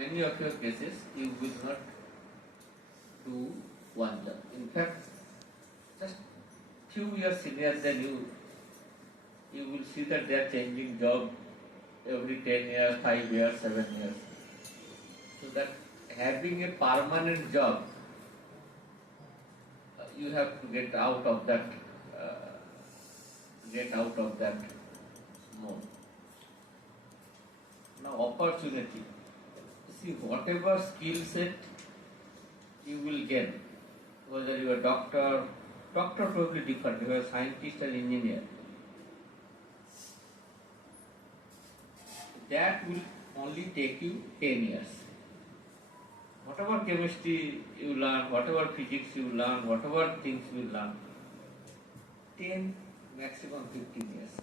many of your cases you will not do one job. In fact, just few years senior than you will see that they are changing job every 10 years, 5 years, 7 years. So that having a permanent job, you have to get out of that mode. Now opportunity. See, whatever skill set you will gain, whether you are doctor probably different, you are scientist or engineer, that will only take you 10 years. Whatever chemistry you learn, whatever physics you learn, whatever things you learn, 10, maximum 15 years.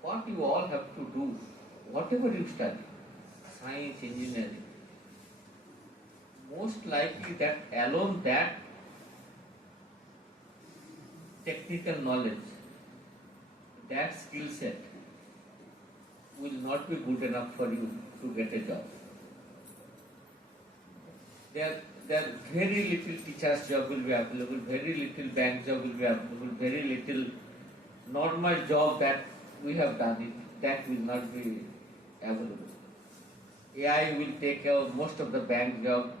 What you all have to do, whatever you study, science, engineering, most likely that alone, that technical knowledge, that skill set will not be good enough for you to get a job. There very little teacher's job will be available, very little bank job will be available, very little normal job that we have done it, that will not be available. AI will take care of most of the bank job,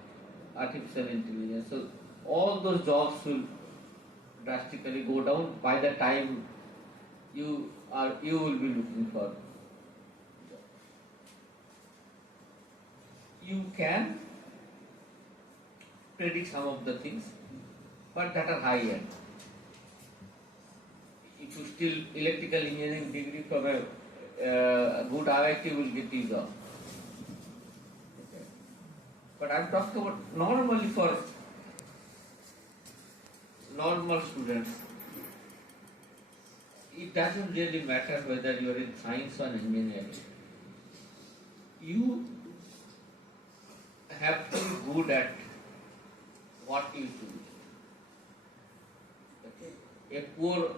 artificial intelligence. So all those jobs will drastically go down by the time you will be looking for. You can predict some of the things, but that are high end. If you still electrical engineering degree from a good IIT will get you job. Okay. But I am talking about normally for normal students. It doesn't really matter whether you are in science or engineering. You have to be good at what you do. Okay. A poor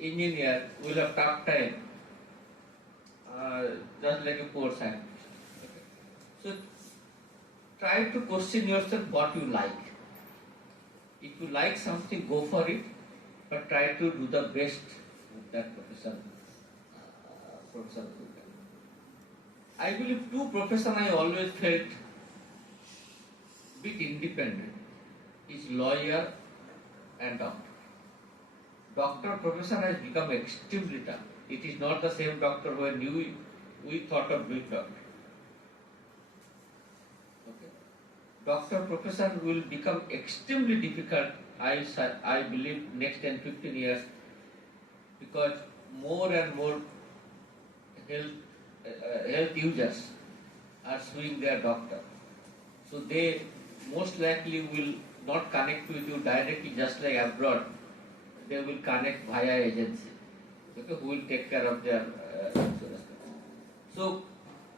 engineer will have tough time, just like a poor scientist. Okay. So try to question yourself what you like. If you like something, go for it, but try to do the best with that profession. I believe two professions I always felt bit independent is lawyer and doctor. Doctor profession has become extremely tough. It is not the same doctor when we thought of doing doctor. Okay. Doctor profession will become extremely difficult, I believe, next 10-15 years, because more and more health users are suing their doctor. So they most likely will not connect with you directly, just like abroad. They will connect via agency, okay, who will take care of their insurance. So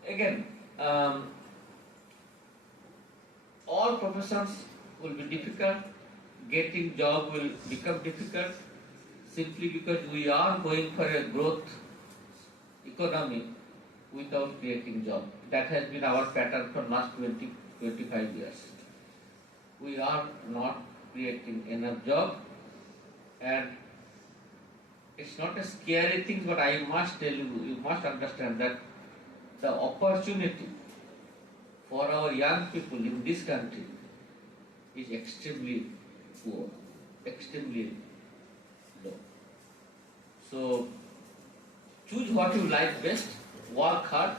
again, all professions will be difficult. Getting job will become difficult simply because we are going for a growth economy without creating job. That has been our pattern for last 20-25 years. We are not creating enough job, and it's not a scary thing, but I must tell you, you must understand that the opportunity for our young people in this country is extremely poor, extremely low. So choose what you like best, work hard,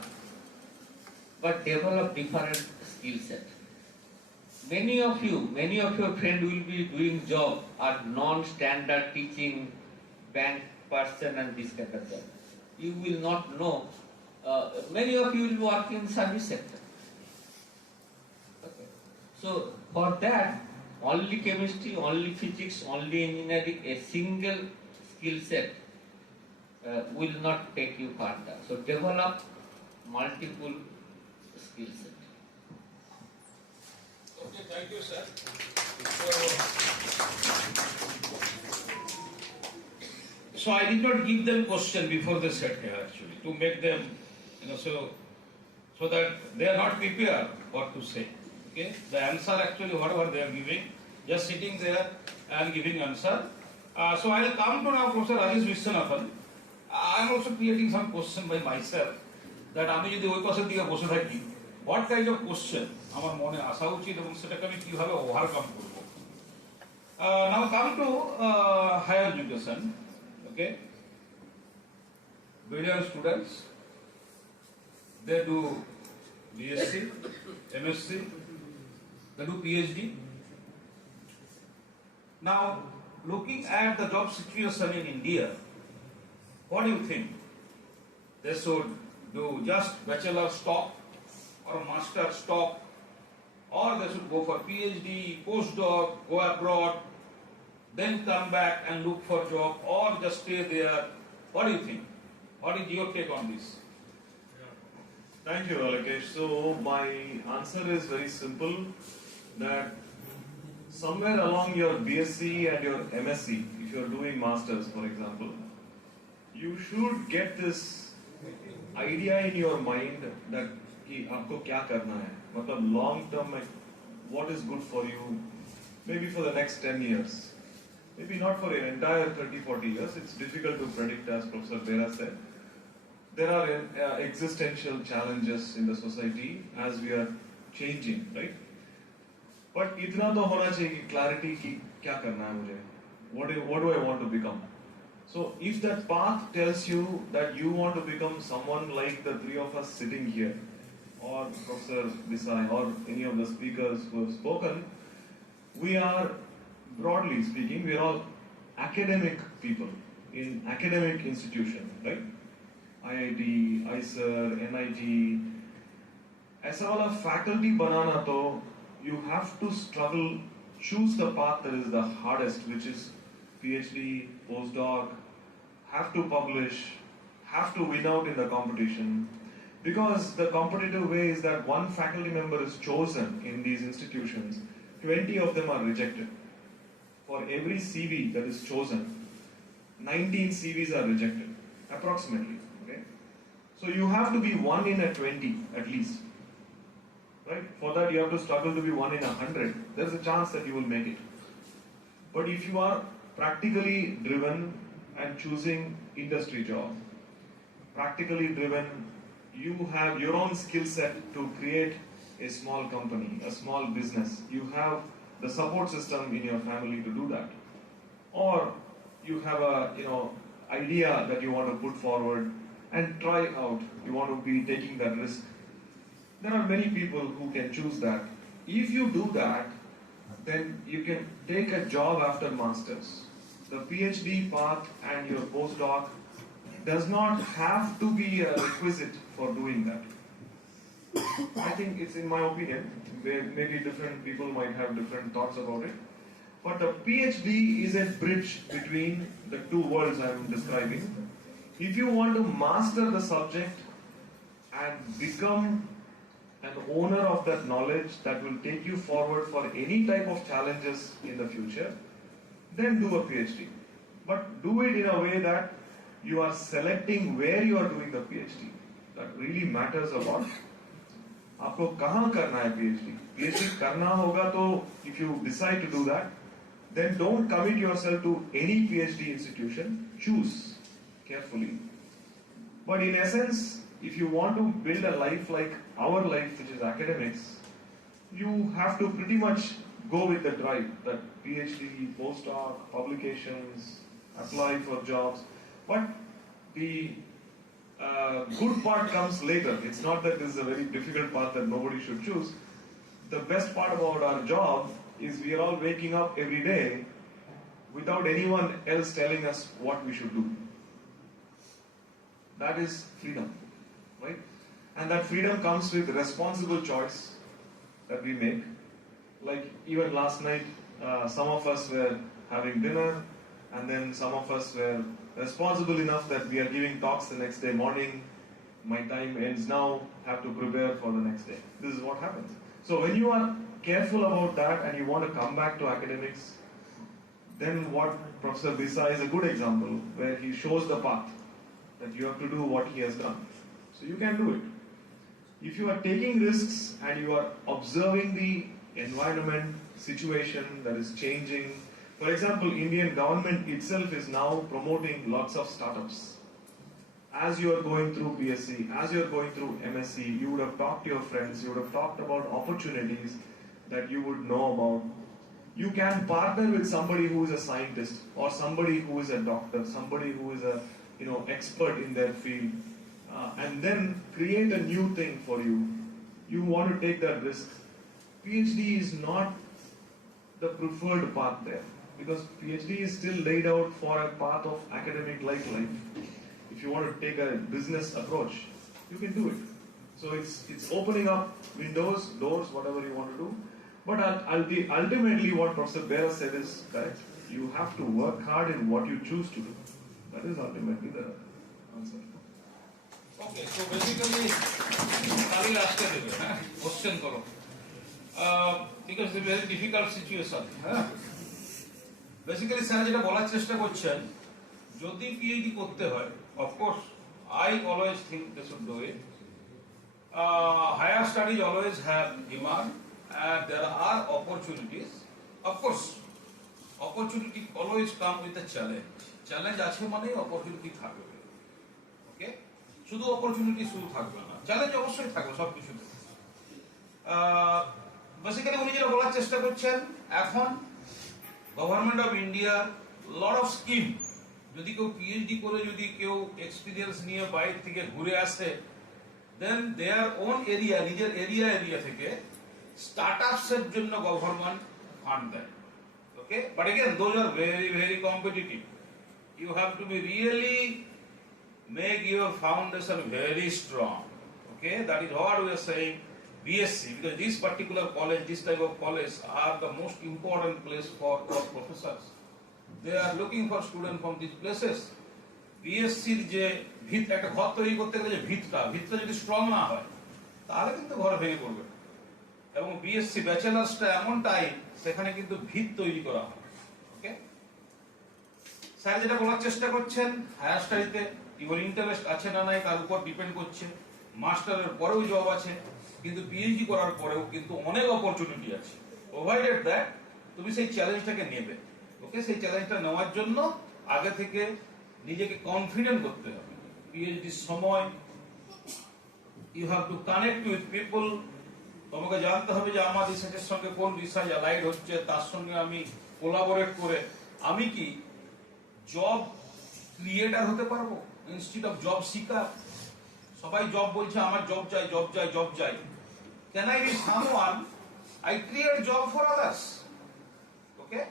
but develop different skill set. Many of your friends will be doing job at non-standard teaching, bank person and this kind of job. You will not know. Many of you will work in service sector. Okay. So for that, only chemistry, only physics, only engineering, a single skill set will not take you further. So develop multiple skill set. Okay, thank you, sir. So So I did not give them question before they sat here actually, to make them, so that they are not prepared what to say. Okay, the answer actually whatever they are giving, just sitting there and giving answer. So I will come to now Professor Rajesh Vishwanathan. I am also creating some question by myself that আমি যদি ওই পাশের দিকে বসে থাকি, what kind of question আমার মনে আসা উচিত এবং সেটাকে আমি কিভাবে ওভারকাম করব। Now come to higher education. Okay, brilliant students, they do B.Sc, M.Sc, they do PhD. Now, looking at the job situation in India, what do you think? They should do just bachelor stop or master stop, or they should go for PhD, postdoc, go abroad, then come back and look for job, or just stay there? What do you think? What is your take on this? Thank you, Alakesh. So my answer is very simple, that somewhere along your B.Sc and your M.Sc, if you are doing masters, for example, you should get this idea in your mind that कि आपको क्या करना है, मतलब long term में what is good for you, maybe for the next 10 years, maybe not for an entire 30-40 years. It's difficult to predict, as Professor Bera said. There are existential challenges in the society as we are changing, right? But इतना तो होना चाहिए कि clarity कि क्या करना है मुझे, what do I want to become. So if that path tells you that you want to become someone like the three of us sitting here, or Professor Desai, or any of the speakers who have spoken, we are, broadly speaking, we are all academic people in academic institutions, right? IIT, IISER, NIT. ऐसा वाला faculty बनाना तो you have to struggle, choose the path that is the hardest, which is PhD, postdoc, have to publish, have to win out in the competition. Because the competitive way is that one faculty member is chosen in these institutions, 20 of them are rejected. For every CV that is chosen, 19 CVs are rejected, approximately. Okay? So you have to be 1 in a 20 at least. Right? For that you have to struggle to be 1 in 100. There's a chance that you will make it. But if you are practically driven and choosing industry job, practically driven, you have your own skill set to create a small company, a small business. You have the support system in your family to do that. Or you have a idea that you want to put forward and try out. You want to be taking that risk. There are many people who can choose that. If you do that, then you can take a job after masters. The PhD path and your postdoc does not have to be a requisite for doing that. I think it's in my opinion, maybe different people might have different thoughts about it. But the PhD is a bridge between the two worlds I am describing. If you want to master the subject and become an owner of that knowledge that will take you forward for any type of challenges in the future, then do a PhD. But do it in a way that you are selecting where you are doing the PhD. That really matters a lot. आपको कहाँ करना है PhD? PhD करना होगा तो if you decide to do that, then don't commit yourself to any PhD institution. Choose carefully. But in essence, if you want to build a life like our life, which is academics, you have to pretty much go with the drive, that PhD, postdoc, publications, apply for jobs. But the good part comes later. It's not that this is a very difficult path that nobody should choose. The best part about our job is we are all waking up every day without anyone else telling us what we should do. That is freedom, right? And that freedom comes with responsible choice that we make. Like even last night, some of us were having dinner, and then some of us were responsible enough that we are giving talks the next day morning. My time ends now, have to prepare for the next day. This is what happens. So when you are careful about that and you want to come back to academics, then what Professor Bisa is a good example where he shows the path that you have to do what he has done. So you can do it. If you are taking risks and you are observing the environment, situation that is changing, for example, Indian government itself is now promoting lots of startups. As you are going through B.Sc, as you are going through MSc, you would have talked to your friends, you would have talked about opportunities that you would know about. You can partner with somebody who is a scientist or somebody who is a doctor, somebody who is a expert in their field, and then create a new thing for you. You want to take that risk. PhD is not the preferred path there, because PhD is still laid out for a path of academic life. If you want to take a business approach, you can do it. So it's opening up windows, doors, whatever you want to do. But ultimately what Professor Bera said is correct. You have to work hard in what you choose to do. That is ultimately the answer. Okay, so basically, Kali last question karo. Because it's a very difficult situation. Basically, sir যেটা বলার চেষ্টা করছেন, যদি PhD করতে হয়, of course, I always think they should do it. Higher studies always have demand, and there are opportunities. Of course, opportunity always come with a challenge. Challenge আছে মানে opportunity থাকবে. Okay? শুধু opportunity শুধু থাকবে না. Challenge অবশ্যই থাকবে সব কিছুতে. বেসিক্যালি উনি যেটা বলার চেষ্টা করছেন, এখন government of India lot of scheme, যদি কেউ পিএইচডি করে যদি কেউ এক্সপিরিয়েন্স নিয়ে বাইরে থেকে ঘুরে আসে, দেন দেয়ার ওন এরিয়া, নিজের এরিয়া থেকে স্টার্টআপস এর জন্য গভর্নমেন্ট ফান্ড দেয়। Okay, but again those are very very competitive. You have to be really make your foundation very strong. Okay, that is what we are saying B.Sc, because this particular college, this type of college are the most important place for professors. They are looking for students from these places. B.Sc যে ভিত একটা ঘর তৈরি করতে গেলে যে ভিতটা যদি strong না হয়, তাহলে কিন্তু ঘর ভেঙে পড়বে। এবং B.Sc ব্যাচেলার্সটা এমন টাইম, সেখানে কিন্তু ভিত তৈরি করা হয়। ওকে, স্যার যেটা বলার চেষ্টা করছেন, হায়ার স্টাডিতে ইওর ইন্টারেস্ট আছে না নাই তার উপর ডিপেন্ড করছে। মাস্টারের পরেও জব আছে, কিন্তু পিএইচডি করার পরেও কিন্তু অনেক অপরচুনিটি আছে। প্রোভাইডেড দ্যাট তুমি সেই চ্যালেঞ্জটাকে নেবে। ওকে, সেই চ্যালেঞ্জটা নেওয়ার জন্য আগে থেকে নিজেকে কনফিডেন্ট করতে হবে। পিএইচডির সময় you have to connect with people. তোমাকে জানতে হবে যে আমার রিসার্চের সঙ্গে কোন রিসার্চ অ্যালাইড হচ্ছে, তার সঙ্গে আমি কোলাবোরেট করে আমি কি জব ক্রিয়েটার হতে পারবো ইনস্টিটিউট অফ জব সিকার। সবাই জব বলছে, আমার জব চাই। Can I be someone? I create job for others. Okay?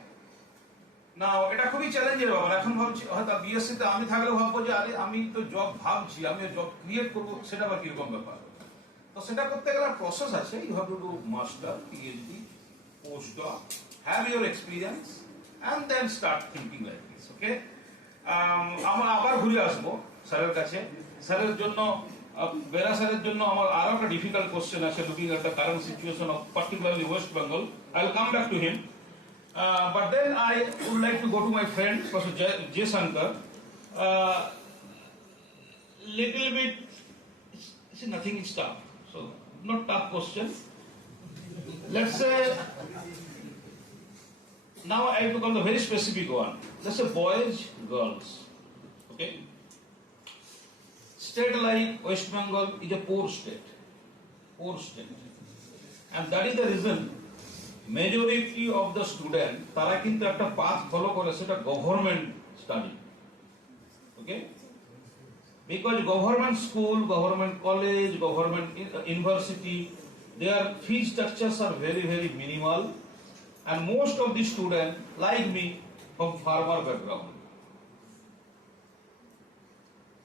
Now, এটা খুবই চ্যালেঞ্জের ব্যাপার। এখন ভাবছি হয়তো B.Sc তে আমি থাকলেও ভাববো যে আরে আমি তো জব ভাবছি, আমি জব ক্রিয়েট করবো, সেটা আবার কিরকম ব্যাপার। তো সেটা করতে গেলে প্রসেস আছে। You have to do master, PhD, postdoc, have your experience, and then start thinking like this. Okay, আমরা আবার ঘুরে আসবো স্যারের কাছে। স্যারের জন্য বেরা স্যারের জন্য আমার আরো একটা ডিফিকাল্ট কোশ্চেন আছে, looking at the current situation of particularly West Bengal. I will come back to him, but then I would like to go to my friend professor J. Shankar. Little bit, see, nothing is tough, so not tough question. Let's say now I have to come the very specific one. Let's say boys, girls. Okay. State like West Bengal is a poor state, and that is the reason majority of the student তারা কিন্তু একটা path follow করে, সেটা government study. Okay, because government school, government college, government university, their fee structures are very very minimal, and most of the students like me from farmer background.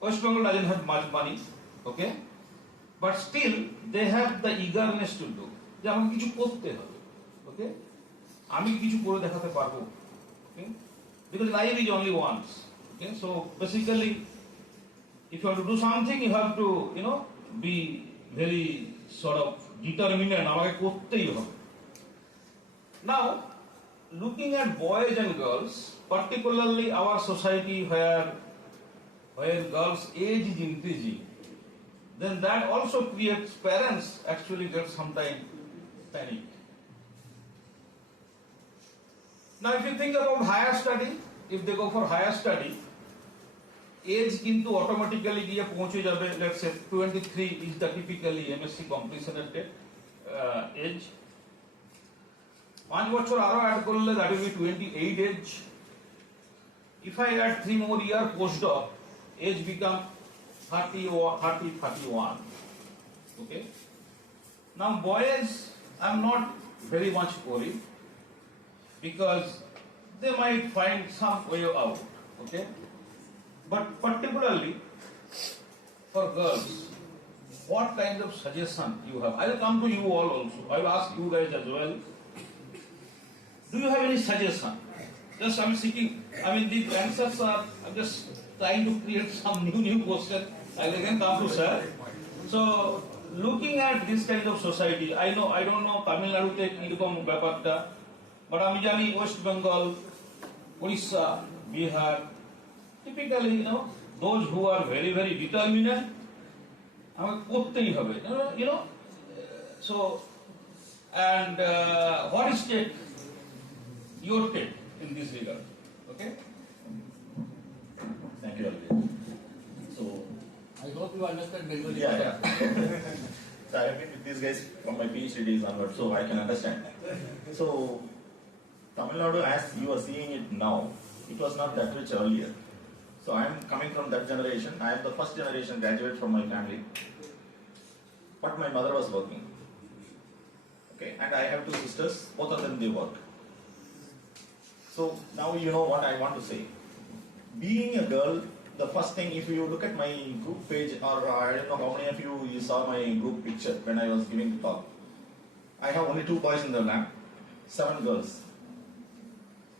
West Bengal doesn't have much money, okay, but still they have the eagerness to do. যে আমাকে কিছু করতে হবে, ওকে, আমি কিছু করে দেখাতে পারবো, okay, because life is only once. Okay, so basically, if you have to do something, you have to, be very sort of determined. আমাকে করতেই হবে। Now, looking at boys and girls, particularly our society where girls' age is increasing, then that also creates parents actually get sometimes panic. Now, if you think about higher study, if they go for higher study, age কিন্তু automatically গিয়ে পৌঁছে যাবে, let's say 23 is the typically MSc completion age. 5 বছর আরো add করলে that will be 28 age. If I add 3 more year postdoc, age become 30 or 31. Okay. Now boys, I'm not very much worried because they might find some way out. Okay. But particularly for girls, what kind of suggestion you have? I will come to you all also. I will ask you guys as well. Do you have any suggestion? Just I'm seeking. I mean, these answers are. I'm just trying to create some new question. I'll again come to sir. So, looking at this kind of society, I don't know Tamil Nadu te kirokom ব্যাপারটা, but আমি জানি West Bengal, Orissa, Bihar, typically, those who are very, very determined, আমাকে করতেই হবে, so, and what is your take in this regard? Okay. Thank you, Alvin. So, I hope you understand Bengali. yeah. So I have been with these guys from my PhD days onward, so I can understand. So, Tamil Nadu, as you are seeing it now, it was not that rich earlier. So I am coming from that generation. I am the first generation graduate from my family. But my mother was working. Okay, and I have 2 sisters, both of them they work. So now you know what I want to say. Being a girl, the first thing, if you look at my group page, or I don't know how many of you saw my group picture when I was giving the talk. I have only 2 boys in the lab, 7 girls.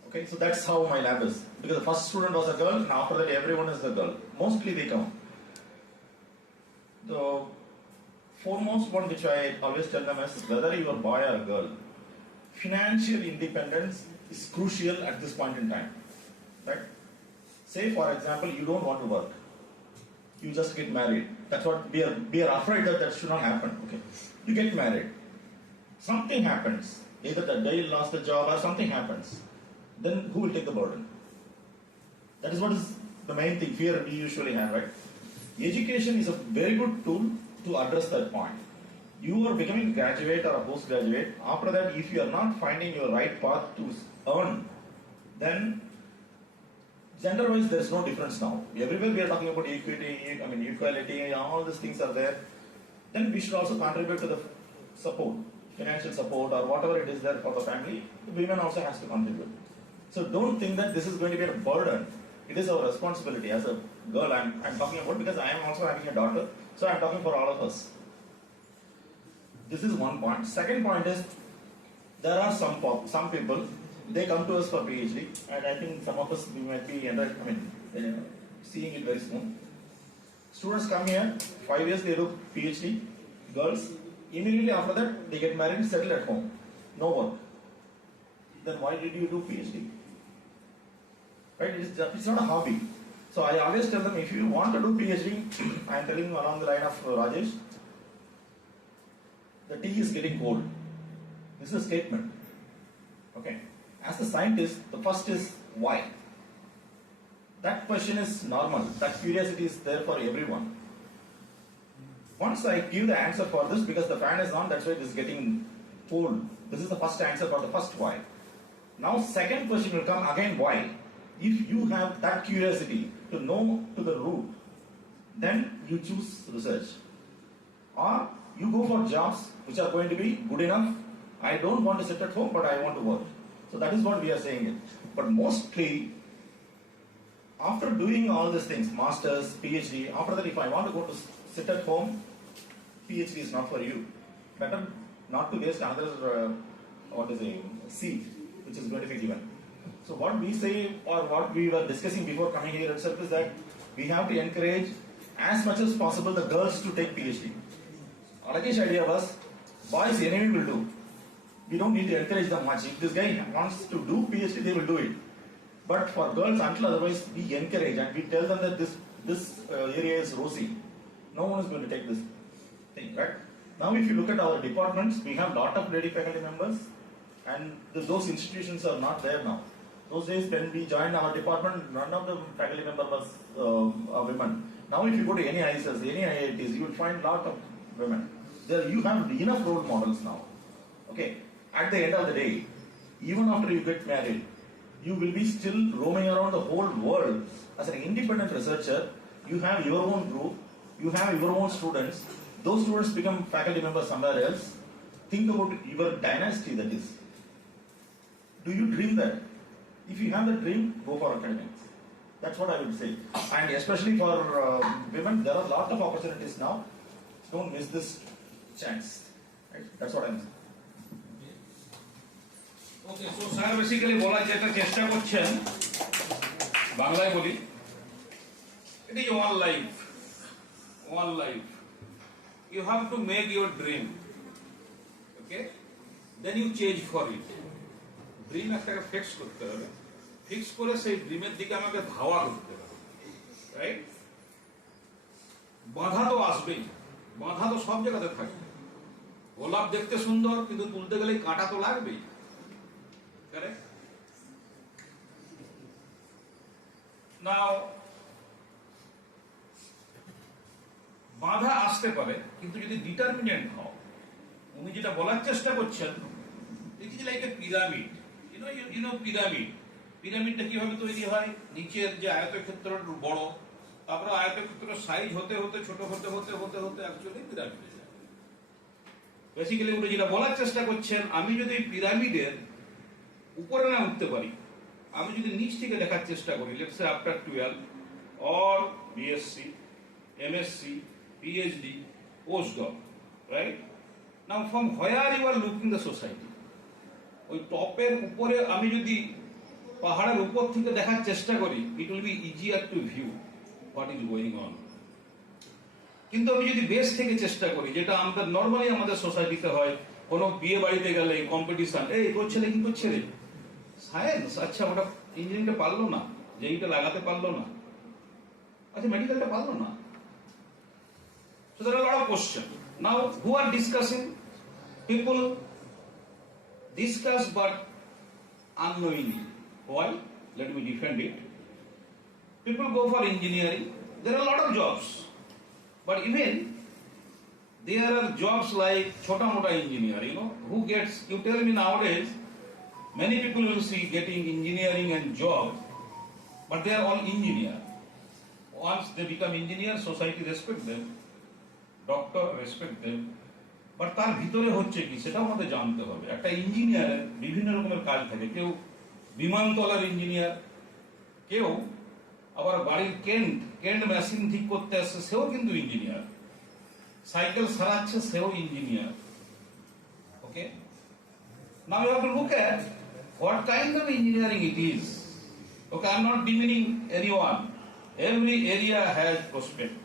Okay, so that's how my lab is. Because the first student was a girl, and after that everyone is a girl. Mostly they come. The foremost one which I always tell them is, whether you are a boy or a girl, financial independence is crucial at this point in time. Right? Say for example, you don't want to work. You just get married. That's what we are afraid that should not happen. Okay. You get married. Something happens. Either the day you lost the job or something happens. Then who will take the burden? That is what is the main thing, fear we usually have, right? Education is a very good tool to address that point. You are becoming a graduate or a postgraduate. After that, if you are not finding your right path to earn, then gender-wise there is no difference now. Everywhere we are talking about equity, equality, all these things are there. Then we should also contribute to the support, financial support or whatever it is there for the family. The women also has to contribute. So don't think that this is going to be a burden. It is our responsibility as a girl. I'm talking about, because I am also having a daughter. So I'm talking for all of us. This is one point. Second point is, there are some people, they come to us for PhD, and I think some of us we might be seeing it very soon. Students come here, 5 years they do PhD, girls. Immediately after that, they get married, settle at home, no work. Then why did you do PhD? Right? It's not a hobby. So I always tell them, if you want to do PhD, I am telling along the line of Rajesh, the tea is getting cold. This is a statement. Okay. As a scientist, the first is why. That question is normal. That curiosity is there for everyone. Once I give the answer for this, because the fan is on, that's why it is getting cold. This is the first answer for the first why. Now second question will come again, why. If you have that curiosity to know to the root, then you choose research. Or you go for jobs which are going to be good enough. I don't want to sit at home, but I want to work. So that is what we are saying. But mostly, after doing all these things, masters, PhD, after that, if I want to go to sit at home, PhD is not for you. Better not to waste another seat which is going to be given. So what we say, or what we were discussing before coming here itself, is that we have to encourage as much as possible the girls to take PhD. Alakesh's idea was, boys anyway will do. we don't need to encourage them much. If this guy wants to do PhD, they will do it. But for girls, until otherwise, we encourage and we tell them that this area is rosy. No one is going to take this thing, right? Now, if you look at our departments, we have a lot of lady faculty members, and those institutions are not there now. Those days when we joined our department, none of the faculty members was women. Now, if you go to any IISERs, any IITs, you will find a lot of women. There, you have enough role models now. Okay. At the end of the day, even after you get married, you will be still roaming around the whole world as an independent researcher. You have your own group, you have your own students. Those students become faculty members somewhere else. Think about your dynasty, that is. Do you dream that? If you have that dream, go for academics. That's what I would say. And especially for women, there are a lot of opportunities now. Don't miss this chance. Right? That's what I'm saying. Okay, so sir basically বলার যেটা চেষ্টা করছেন বাংলায় বলি, it is one life. You have to make your dream. Okay? Then you change for it. Dream একটাকে fix করতে হবে, fix করে সেই ড্রিমের দিকে আমাকে ধাওয়া করতে হবে, রাইট? বাধা তো আসবেই, বাধা তো সব জায়গাতে থাকবে। গোলাপ দেখতে সুন্দর, কিন্তু তুলতে গেলে কাঁটা তো লাগবেই, correct? Now, বাধা আসতে পারে, কিন্তু যদি ডিটারমিনেন্ট হও, উনি যেটা বলার চেষ্টা করছেন, it is like a pyramid. You know pyramid. পিরামিডটা কিভাবে তৈরি হয়? নিচের যে আয়তক্ষেত্রটা বড়, তারপরে আয়তক্ষেত্রের সাইজ হতে হতে ছোট হতে হতে হতে হতে অ্যাকচুয়ালি পিরামিডে যায়। বেসিক্যালি উনি যেটা বলার চেষ্টা করছেন, আমি যদি পিরামিডের উপরে না উঠতে পারি, আমি যদি নিচ থেকে দেখার চেষ্টা করি, let's say after 12 or B.Sc, M.Sc, PhD, postdoc, right? Now from where you are looking the society? ওই টপের উপরে আমি যদি পাহাড়ের উপর থেকে দেখার চেষ্টা করি, it will be easier to view what is going on. কিন্তু আমি যদি বেস থেকে চেষ্টা করি, যেটা আমাদের নর্মালি আমাদের সোসাইটিতে হয়, কোনো বিয়ে বাড়িতে গেলে কম্পিটিশন, এই তোর ছেলে কি করছে রে? সায়েন্স, আচ্ছা ওটা ইঞ্জিনিয়ারিংটা পারলো না, যেইটা লাগাতে পারলো না, আচ্ছা মেডিকেলটা পারলো না। So there are a lot of questions. Now who are discussing? People discuss but unknowingly. Why? Let me defend it. People go for engineering. There are a lot of jobs, but even there are jobs like chota mota engineer. Who gets? You tell me nowadays. Many people will see getting engineering and job, but they are all engineer. Once they become engineer, society respect them. Doctor respect them. But তার ভিতরে হচ্ছে কি সেটাও আমাদের জানতে হবে। একটা ইঞ্জিনিয়ারের বিভিন্ন রকমের কাজ থাকে, কেউ বিমানতলার ইঞ্জিনিয়ার, কেউ আবার বাড়ির কেন্ড মেশিন ঠিক করতে আসছে, সেও কিন্তু ইঞ্জিনিয়ার, সাইকেল সারাচ্ছে, সেও engineer. Okay, now you have to look at what kind of engineering it is. Okay, I am not demeaning anyone, every area has prospect.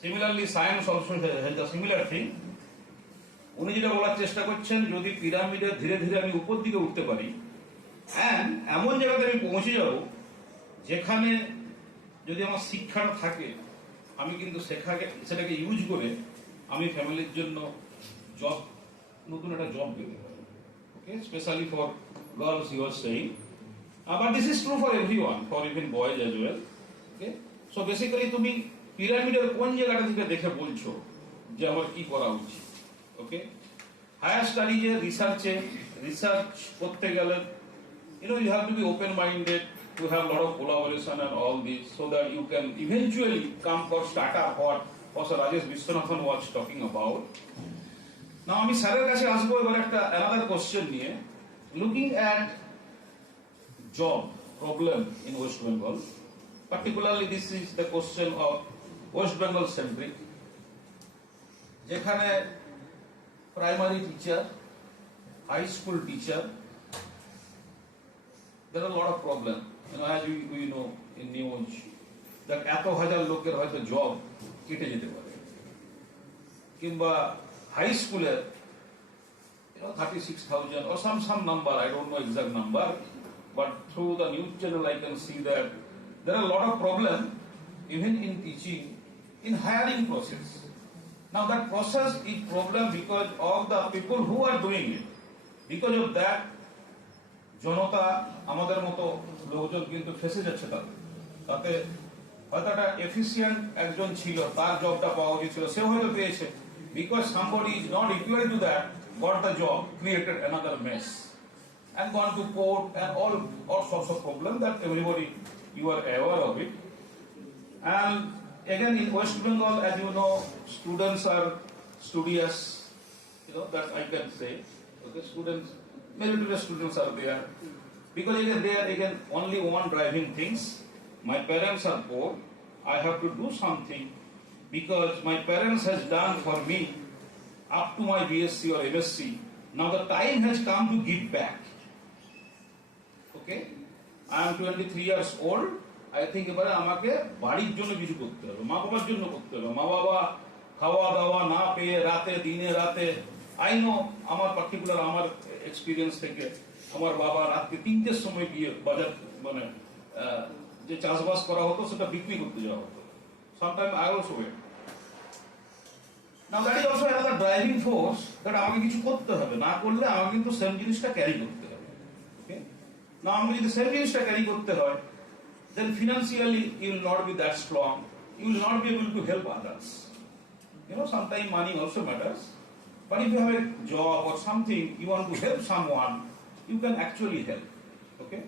Similarly science also has the similar thing. উনি যেটা বলার চেষ্টা করছেন, যদি পিরামিডে ধীরে ধীরে আমি উপর দিকে উঠতে পারি, অ্যান্ড এমন জায়গাতে আমি পৌঁছে যাব যেখানে যদি আমার শিক্ষাটা থাকে, আমি কিন্তু সেটাকে ইউজ করে আমি ফ্যামিলির জন্য জব, নতুন একটা জব পেতে পারি। Okay, specially for girls you are saying, but this is true for everyone, for even boys as well. Okay, so basically তুমি পিরামিডের কোন জায়গাটা থেকে দেখে বলছো যে আমার কি করা উচিত। ওকে, হায়ার স্টাডিজে রিসার্চ করতে গেলে you have to be open-minded, to have a lot of collaboration and all this, so that you can eventually come for startup, what Professor Rajesh Viswanathan was talking about. Now আমি স্যারের কাছে আসবো এবার একটা another question নিয়ে, looking at job problem in West Bengal, particularly this is the question of West Bengal centric, যেখানে primary teacher, high school teacher, there are a lot of problem. As we know in news that এত হাজার লোকের হয়তো job কেটে যেতে পারে, কিংবা high স্কুলের 36,000 or some number, I don't know exact number, but through the news channel I can see that there are a lot of problem even in teaching, in hiring process. Now that process is problem because of the people who are doing it. Because of that, জনতা আমাদের মতো লোকজন কিন্তু ফেসে যাচ্ছে তাতে হয়তো একটা efficient একজন ছিল, তার জবটা পাওয়া গেছিল, সে হয়তো পেয়েছে, because somebody is not equal to that, got the job, created another mess and gone to court and all sorts of problems that everybody, you are aware of it. And again in West Bengal, as you know, students are studious, that I can say. Okay, students, meritorious students are there. Because again, they are again only one driving things. My parents are poor. I have to do something because my parents has done for me up to my B.Sc or M.Sc. Now the time has come to give back. Okay, I am 23 years old. I think এবারে আমাকে বাড়ির জন্য কিছু করতে হবে, মা বাবার জন্য করতে হবে। মা বাবা খাওয়া দাওয়া না পেয়ে রাতে দিনে রাতে, আই নো আমার পার্টিকুলার আমার এক্সপিরিয়েন্স থেকে আমার বাবা রাতে 3টের সময় গিয়ে বাজার মানে যে চাষবাস করা হতো সেটা বিক্রি করতে যাওয়া হতো। Sometime I also wait. Now that is also another driving force that আমাকে কিছু করতে হবে, না করলে আমাকে কিন্তু সেম জিনিসটা ক্যারি করতে হবে। ওকে, না আমাকে যদি সেম জিনিসটা ক্যারি করতে হয়, then financially you will not be that strong, you will not be able to help others. Sometimes money also matters, but if you have a job or something, you want to help someone, you can actually help. Okay,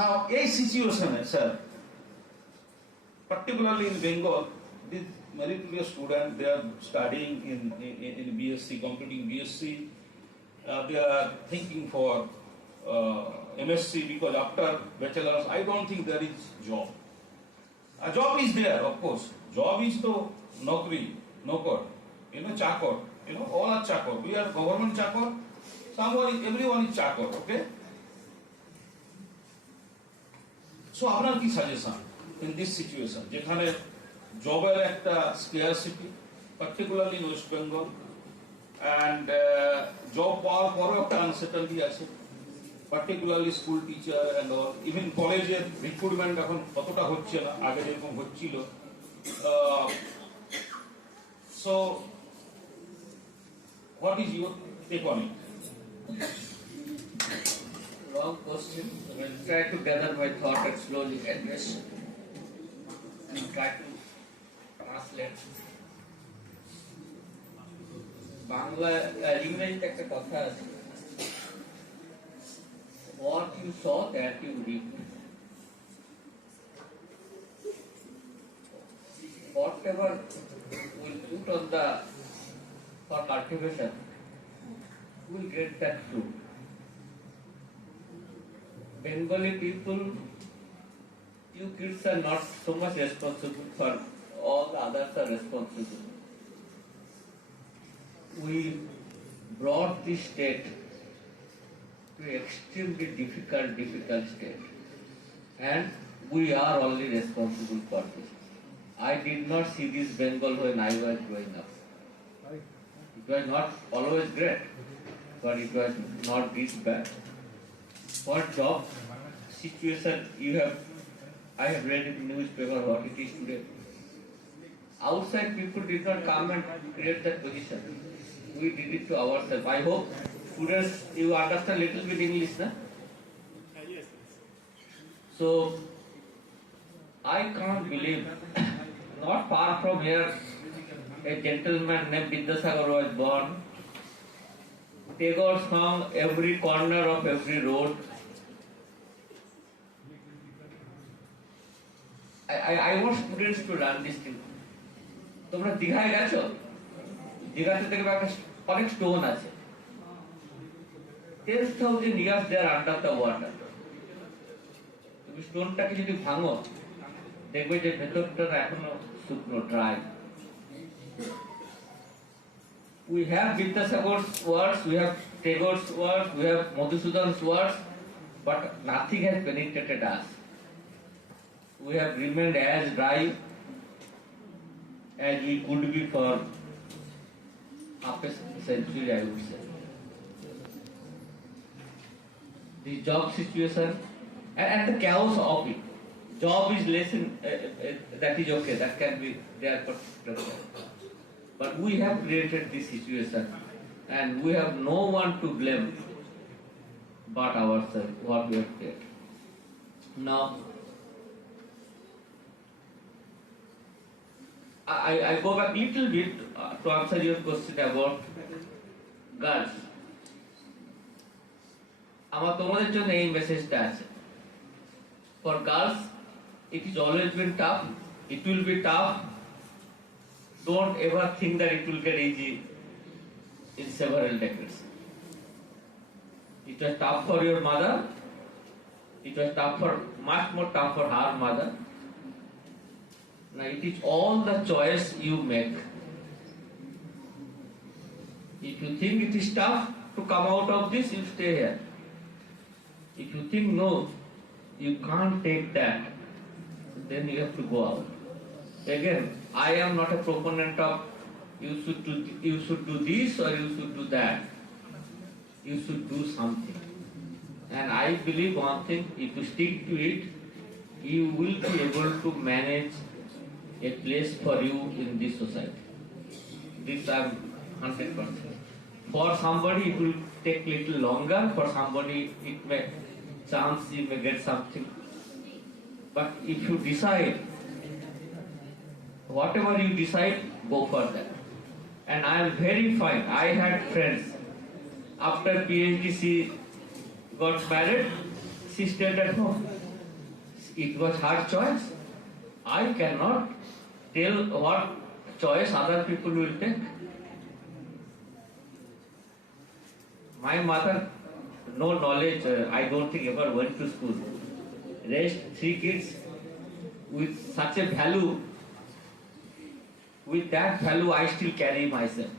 now a situation, sir, particularly in Bengal, this meritorious student, they are studying in B.Sc, completing B.Sc, they are thinking for M.Sc, because after bachelor's, I don't think there is job. A job is there, of course. Job is to nokri, nokor, chakor. All are chakor. We are government chakor. Everyone is chakor. Okay. So, আপনার কি suggestion in this situation? যেখানে জবের একটা scarcity, particularly in West Bengal, and job পাওয়ার পরও একটা uncertainty আছে. Particularly school teacher and all, even কলেজের recruitment এখন কতটা হচ্ছে না, আগে যেরকম হচ্ছিল। So, what is your take on it? Long question. I will try to gather my thought and slowly address and try to translate. Bangla ইংরেজিতে একটা কথা আছে, what you saw that you reap. Whatever we put on the for cultivation, we will get that fruit. Bengali people, you kids are not so much responsible for, all the others are responsible. We brought this state to extremely difficult state, and we are only responsible for this. I did not see this Bengal when I was growing up. It was not always great, but it was not this bad. For job situation, I have read in newspaper what it is today. Outside people did not come and create that position. We did it to ourselves. I hope students, you understand little bit English, na? Yes. So, I can't believe, not far from here, a gentleman named Vidyasagar was born. Tagore's found every corner of every road. I want students to learn this thing. তোমরা দীঘায় গেছো? দীঘাতে দেখবে একটা অনেক stone আছে। 10,000 years they are under the water. তুমি স্টোনটাকে যদি ভাঙো, দেখবে যে ভেতরটা এখনো শুকনো, dry. We have Vidyasagar's words, we have Tagore's words, we have Madhusudan's words, but nothing has penetrated us. We have remained as dry as we could be for half a century, I would say. the job situation and the chaos of it. Job is less in, that is okay, that can be there for structure. But we have created this situation and we have no one to blame but ourselves, what we have created. Now, I go back little bit to answer your question about girls. আমার তোমাদের জন্য এই মেসেজটা আছে। For girls, it has always been tough. It will be tough. Don't ever think that it will get easy in several decades. It was tough for your mother. It was tough for, much more tough for her mother. Now it is all the choice you make. If you think it is tough to come out of this, you stay here. If you think no, you can't take that, then you have to go out. Again, I am not a proponent of you should do this or you should do that. You should do something. And I believe one thing, if you stick to it, you will be able to manage a place for you in this society. This I am 100%. For somebody it will take little longer, for somebody it may chance you may get something. But if you decide, whatever you decide, go for that. And I am very fine. I had friends, after PhD she got married, she stayed at home. It was her choice. I cannot tell what choice other people will take. My mother, no knowledge, I don't think ever went to school. Raised 3 kids with such a value. With that value, I still carry myself.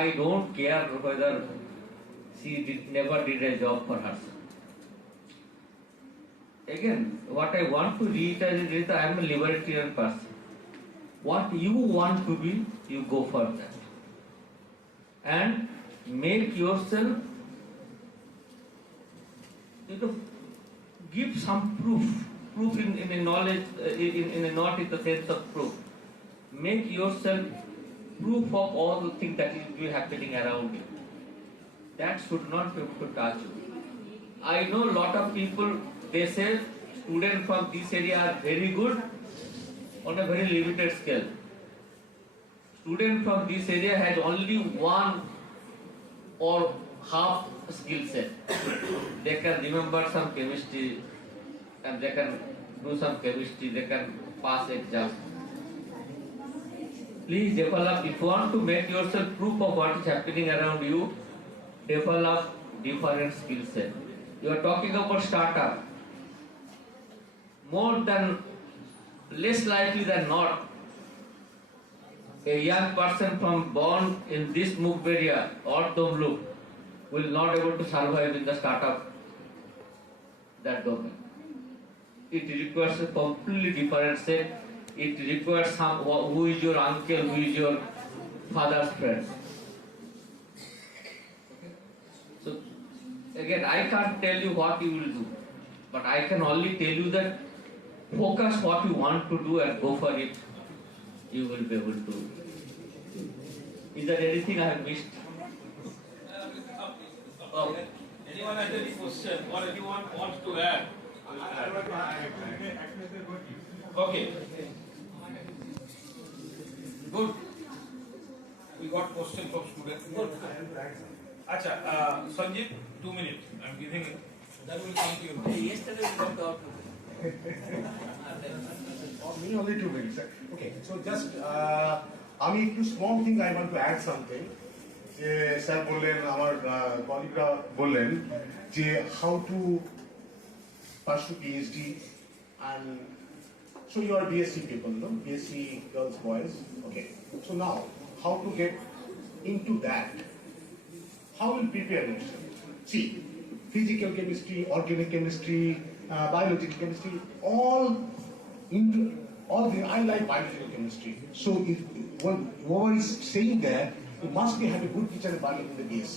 I don't care whether she never did a job for herself. Again, what I want to reiterate is that I am a libertarian person. What you want to be, you go for that. And make yourself, give some proof in a knowledge, not in the sense of proof. Make yourself proof of all the things that is happening around you. That should not be able to touch you. I know a lot of people, they say students from this area are very good on a very limited scale. Student from this area has only one or half skill set. They can remember some chemistry and they can do some chemistry, they can pass exam. Please develop, if you want to make yourself proof of what is happening around you, develop different skill set. You are talking about startup. Less likely than not, a young person from born in this Mukh area or Tomluk will not able to survive in the startup, that domain. It requires a completely different set. It requires who is your uncle, who is your father's friend. So again, I can't tell you what you will do, but I can only tell you that focus what you want to do and go for it. You will be able to. Is there anything I have missed? Anyone has any question or anyone wants to add? Okay. Good. We got question from students. Good. Acha, Sanjeev, 2 minutes. I'm giving it. That will come to you. Yesterday we got out. Only 2 minutes. Okay, so just আমি একটু small thing I want to add something যে sir বললেন আমার কলিগরা বললেন যে how to pursue PhD and so you are B.Sc people, no? B.Sc girls, boys. Okay. So now, how to get into that? How will prepare yourself? See, physical chemistry, organic chemistry, biological chemistry, all I like biological chemistry. So if whoever is saying that, you must have a good teacher in biology in the B.Sc.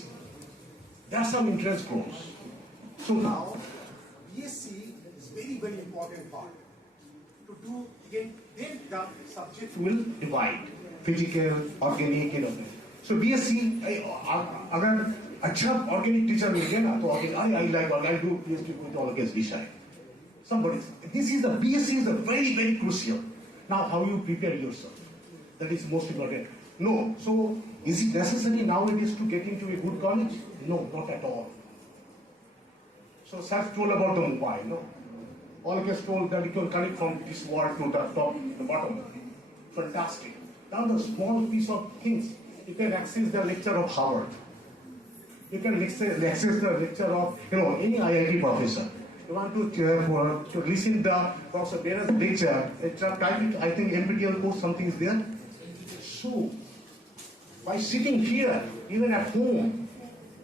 There are some interest groups. So now, B.Sc is very, very important part. To do, then the subject will divide. Physical, organic, So B.Sc, अगर अच्छा organic teacher मिल गया ना, तो I like organic, I do PhD with organic विषय. This is the B.Sc is a very, very crucial. Now, how you prepare yourself? That is most important. No. So, is it necessary nowadays to get into a good college? No, not at all. So, Seth told about the mobile, no? All gets told that you can connect from this wall to the top, the bottom. Fantastic. Now, the small piece of things, you can access the lecture of Harvard. You can access the lecture of, any IIT professor. You want to listen the Professor Bera's lecture, I think NPTEL course something is there. So, by sitting here, even at home,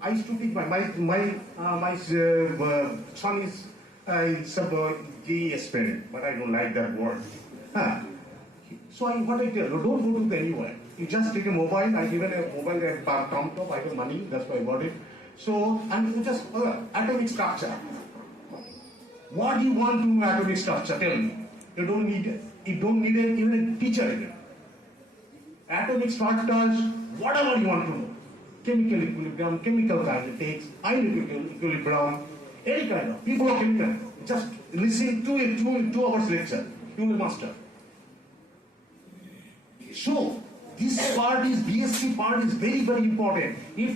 I used to think my son is some gay aspirant, but I don't like that word. So what I tell you, don't go to anywhere. You just take a mobile. I given a mobile at top. I have money. That's why I bought it. So and you just atomic structure. What do you want to know atomic structure? Tell me. You don't need even a teacher in it. Atomic structures, whatever you want to know. Chemical equilibrium, chemical kinetics, ion equilibrium, any kind of. People are chemical. Just listen to a 2 hours lecture. You will master. So, this part is, B.Sc part is very, very important. If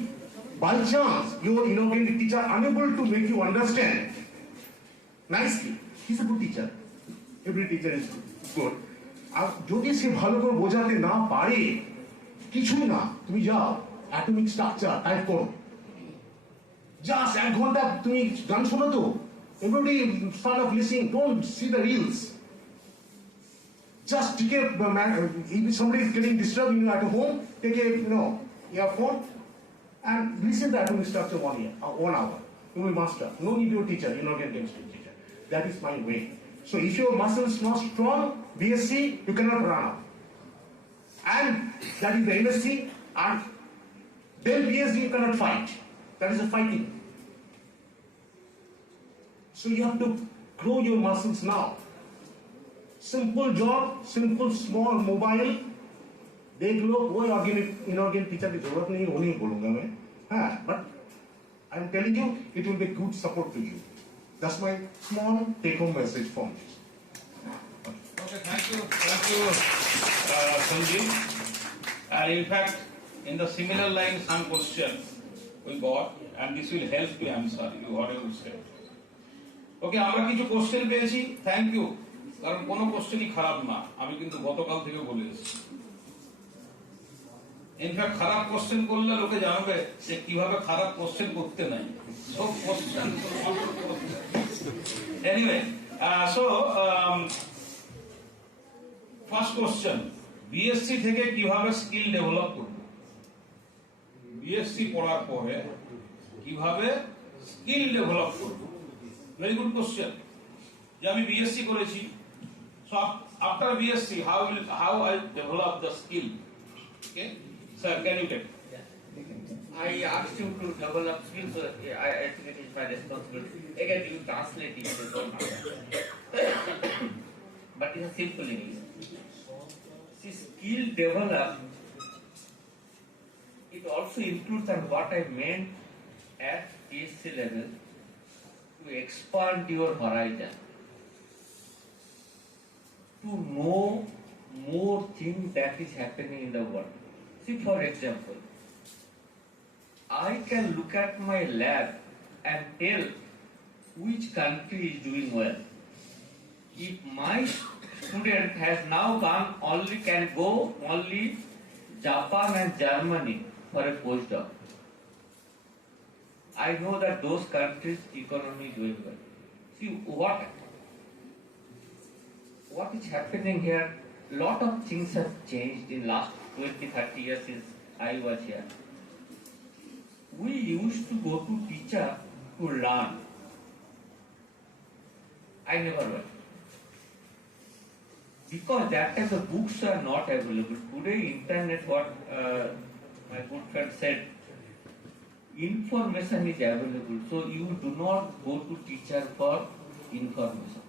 by chance your inorganic teacher unable to make you understand nicely, he's a good teacher. Every teacher is good. আর যদি সে ভালো করে বোঝাতে না পারে কিছুই না, তুমি যাও অ্যাটমিক স্ট্রাকচার টাইপ করো, জাস্ট 1 ঘন্টা তুমি গান শোনো তো, everybody start of listening, don't see the reels. Just take a if somebody is getting disturbed at home, take a earphone and listen to atomic structure 1 hour. You will master. No need your teacher, you're not getting teacher. That is my way. So if your muscles not strong, B.Sc, you cannot run up. And that is the M.Sc, and then B.Sc you cannot fight. That is a fighting. So you have to grow your muscles now. Simple job, simple small mobile. देख लो कोई inorganic teacher की जरूरत नहीं, वो नहीं बोलूँगा मैं. But I am telling you, it will be good support to you. That's my small take-home message from this. Okay, thank you, Sanjeev. And in fact, in the similar line, some question we got, and this will help to answer you whatever you said. Okay, আমরা কিছু question পেয়েছি, thank you, কারণ কোনো কোশ্চেনই খারাপ না, আমি কিন্তু গতকাল থেকে বলে এসেছি। ইনফ্যাক্ট খারাপ কোশ্চেন করলে লোকে জানবে যে কিভাবে খারাপ কোশ্চেন করতে নাই, সব question anyway. So first question, B.Sc থেকে কিভাবে স্কিল ডেভেলপ করব? B.Sc পড়ার পরে কিভাবে স্কিল ডেভেলপ করব? Very good question. যে আমি B.Sc করেছি, so after B.Sc how I develop the skill? Okay, sir, can you take? I asked you to develop skills, so I think it is my responsibility. Again, you translate it, but it's a simple English. See, skill develop, it also includes and what I meant at B.Sc level, to expand your horizon, to know more things that is happening in the world. See, for example, I can look at my lab and tell which country is doing well. If my student has now can go only Japan and Germany for a postdoc, I know that those countries' economy is doing well. See what is happening here. Lot of things have changed in last 20-30 years since I was here. We used to go to teacher to learn. I never went. Because that time the books are not available. Today internet, what my good friend said, information is available, so you do not go to teacher for information.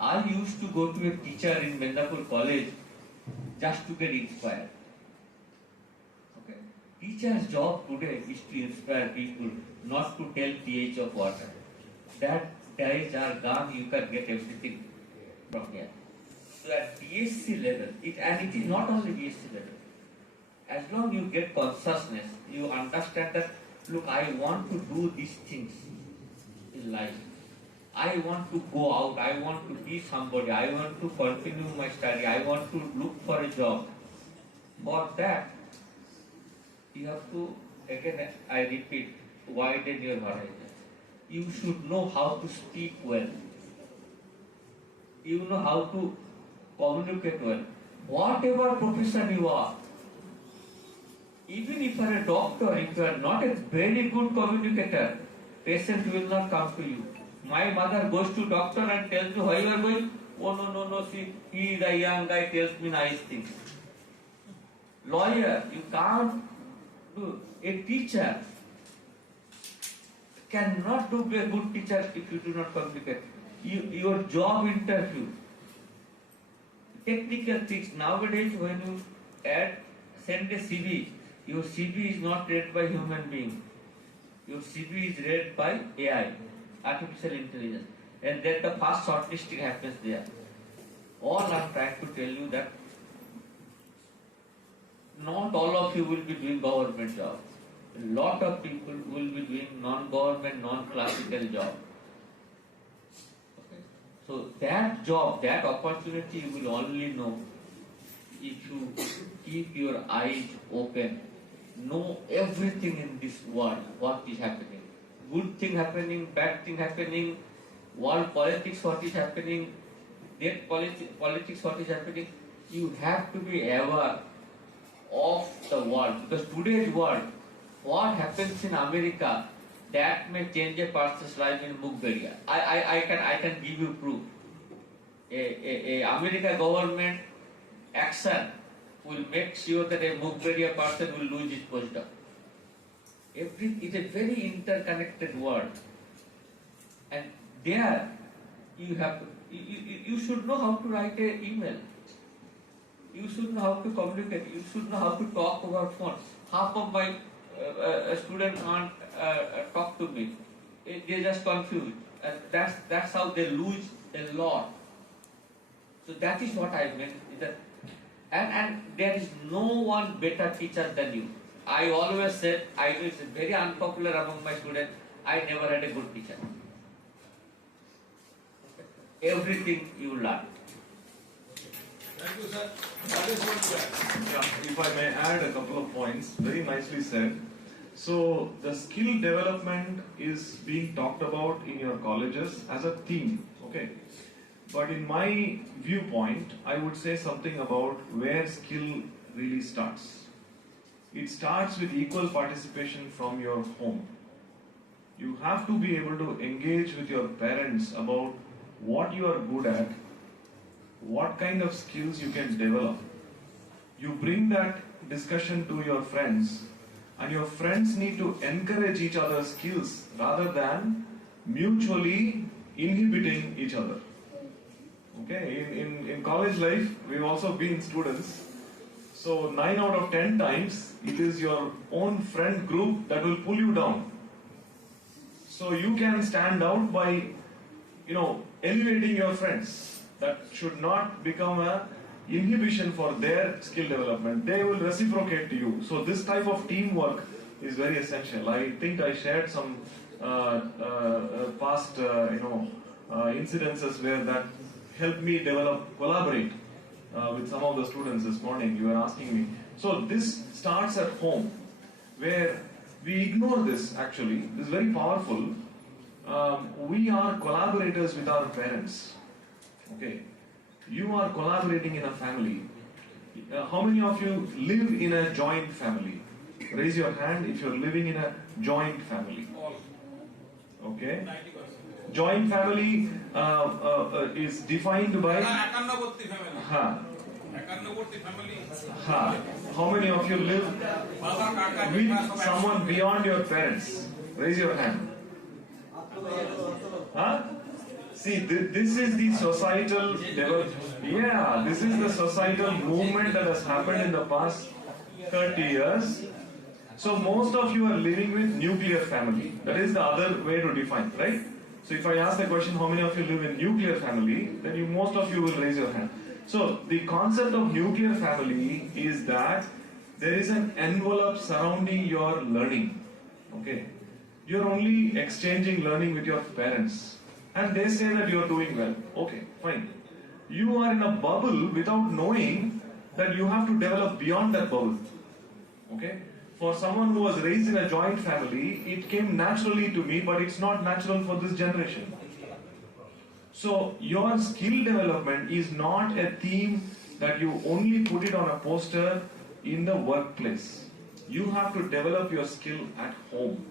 I used to go to a teacher in Mendapur College just to get inspired. Okay. Teacher's job today is to inspire people, not to tell pH of water. That days are gone, you can get everything from here. So at B.Sc level, and it is not only B.Sc level, as long you get consciousness, you understand that, look, I want to do these things in life. I want to go out, I want to be somebody, I want to continue my study, I want to look for a job. For that, you have to, again I repeat, widen your horizons. You should know how to speak well. You know how to communicate well. Whatever profession you are, even if you are a doctor, if you are not a very good communicator, patient will not come to you. My mother goes to doctor and tells me, why you are going? Oh no, see, he the young guy tells me nice things. Lawyer, you can't do. A teacher cannot be a good teacher if you do not communicate. Your job interview, technical things. Nowadays, when you send a CV, your CV is not read by human being. Your CV is read by AI, artificial intelligence, and then the first shortlisting happens there. All I'm trying to tell you that not all of you will be doing government job. A lot of people will be doing non-government, non-classical job. Okay. So that job, that opportunity you will only know if you keep your eyes open, know everything in this world, what is happening. Good thing happening, bad thing happening, world politics, what is happening, state politics, what is happening. You have to be aware of the world, because today's world, what happens in America, that may change a person's life in Mugberia. I can give you proof. A American government action will make sure that a Mugberia person will lose his postdoc. It's a very interconnected world, and there you should know how to write an email. You should know how to communicate. You should know how to talk over phone. Half of my students can't talk to me. They're just confused, and that's how they lose a lot. So that is what I meant. And there is no one better teacher than you. I always said, it's very unpopular among my students, I never had a good teacher. Everything you learn. Thank you, sir. That is what we Yeah, if I may add a couple of points, very nicely said. So the skill development is being talked about in your colleges as a theme, okay? But in my viewpoint, I would say something about where skill really starts. It starts with equal participation from your home. You have to be able to engage with your parents about what you are good at, what kind of skills you can develop. You bring that discussion to your friends, and your friends need to encourage each other's skills rather than mutually inhibiting each other. Okay, in college life, we've also been students. So 9 out of 10 times, it is your own friend group that will pull you down. So you can stand out by, elevating your friends. That should not become a inhibition for their skill development. They will reciprocate to you. So this type of teamwork is very essential. I think I shared some past, incidences where that helped me collaborate with some of the students this morning. You were asking me. So this starts at home, where we ignore this actually. This is very powerful. We are collaborators with our parents. Okay. You are collaborating in a family. How many of you live in a joint family? Raise your hand if you're living in a joint family. all. Okay. 90%. Joint family is defined by. Akannabotti family. How many of you live with someone beyond your parents? Raise your hand. Huh? See, this is the societal this is the societal movement that has happened in the past 30 years. So most of you are living with nuclear family. That is the other way to define, right? So if I ask the question, how many of you live in nuclear family, then most of you will raise your hand. So the concept of nuclear family is that there is an envelope surrounding your learning. Okay, you're only exchanging learning with your parents, and they say that you're doing well. Okay, fine. You are in a bubble without knowing that you have to develop beyond that bubble. Okay. For someone who was raised in a joint family, it came naturally to me, but it's not natural for this generation. So your skill development is not a theme that you only put it on a poster in the workplace. You have to develop your skill at home.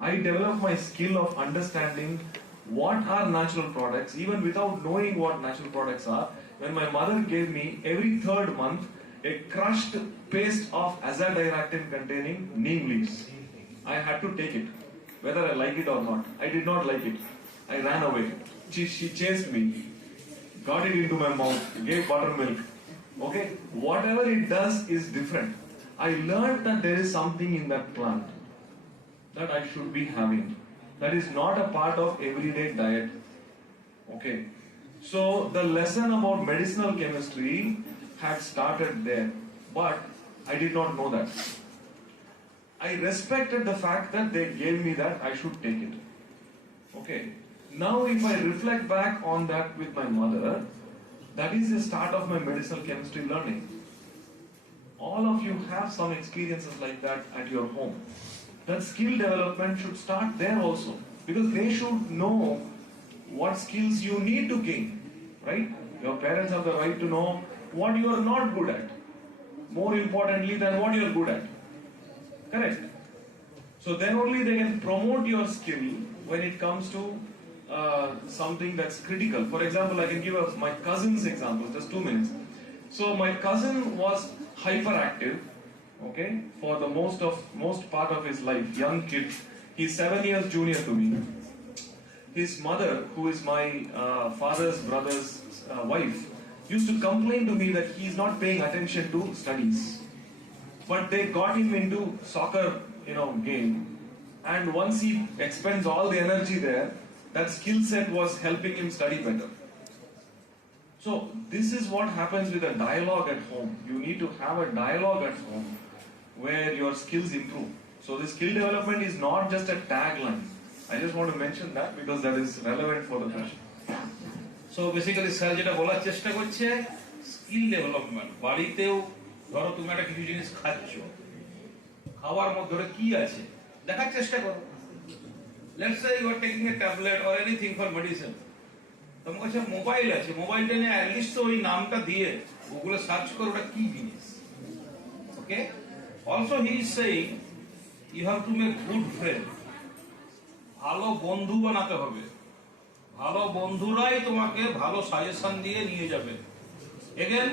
I developed my skill of understanding what are natural products, even without knowing what natural products are. When my mother gave me every third month a crushed paste of azadirachtin containing neem leaves, I had to take it, whether I like it or not. I did not like it. I ran away. She chased me, got it into my mouth, gave buttermilk. Okay, whatever it does is different. I learned that there is something in that plant that I should be having. That is not a part of everyday diet. Okay, so the lesson about medicinal chemistry had started there, but I did not know that. I respected the fact that they gave me that, I should take it. Okay. Now if I reflect back on that with my mother, that is the start of my medicinal chemistry learning. All of you have some experiences like that at your home. That skill development should start there also, because they should know what skills you need to gain, right? Your parents have the right to know what you are not good at, more importantly than what you are good at. Correct? So then only they can promote your skill when it comes to something that's critical. For example, I can give my cousin's example, just 2 minutes. So my cousin was hyperactive, okay, for the most part of his life, young kid. He's 7 years junior to me. His mother, who is my father's brother's wife, used to complain to me that he's not paying attention to studies. But they got him into soccer, game. And once he expends all the energy there, that skill set was helping him study better. So this is what happens with a dialogue at home. You need to have a dialogue at home where your skills improve. So the skill development is not just a tagline. I just want to mention that because that is relevant for the question. So basically sir যেটা বলার চেষ্টা করছে, skill development বাড়িতেও ধরো তুমি একটা কিছু জিনিস খাচ্ছ, খাওয়ার মধ্যে কি আছে দেখার চেষ্টা করো। Let's say you are taking a tablet or anything for medicine, তোমার কাছে মোবাইল আছে, মোবাইলটা নিয়ে অ্যাটলিস্ট ওই নামটা দিয়ে গুগলে সার্চ করো ওটা কি জিনিস। Okay, also he is saying you have to make good friend. ভালো বন্ধু বানাতে হবে, ভালো বন্ধুরাই তোমাকে ভালো সাজেশন দিয়ে নিয়ে যাবে। এগেন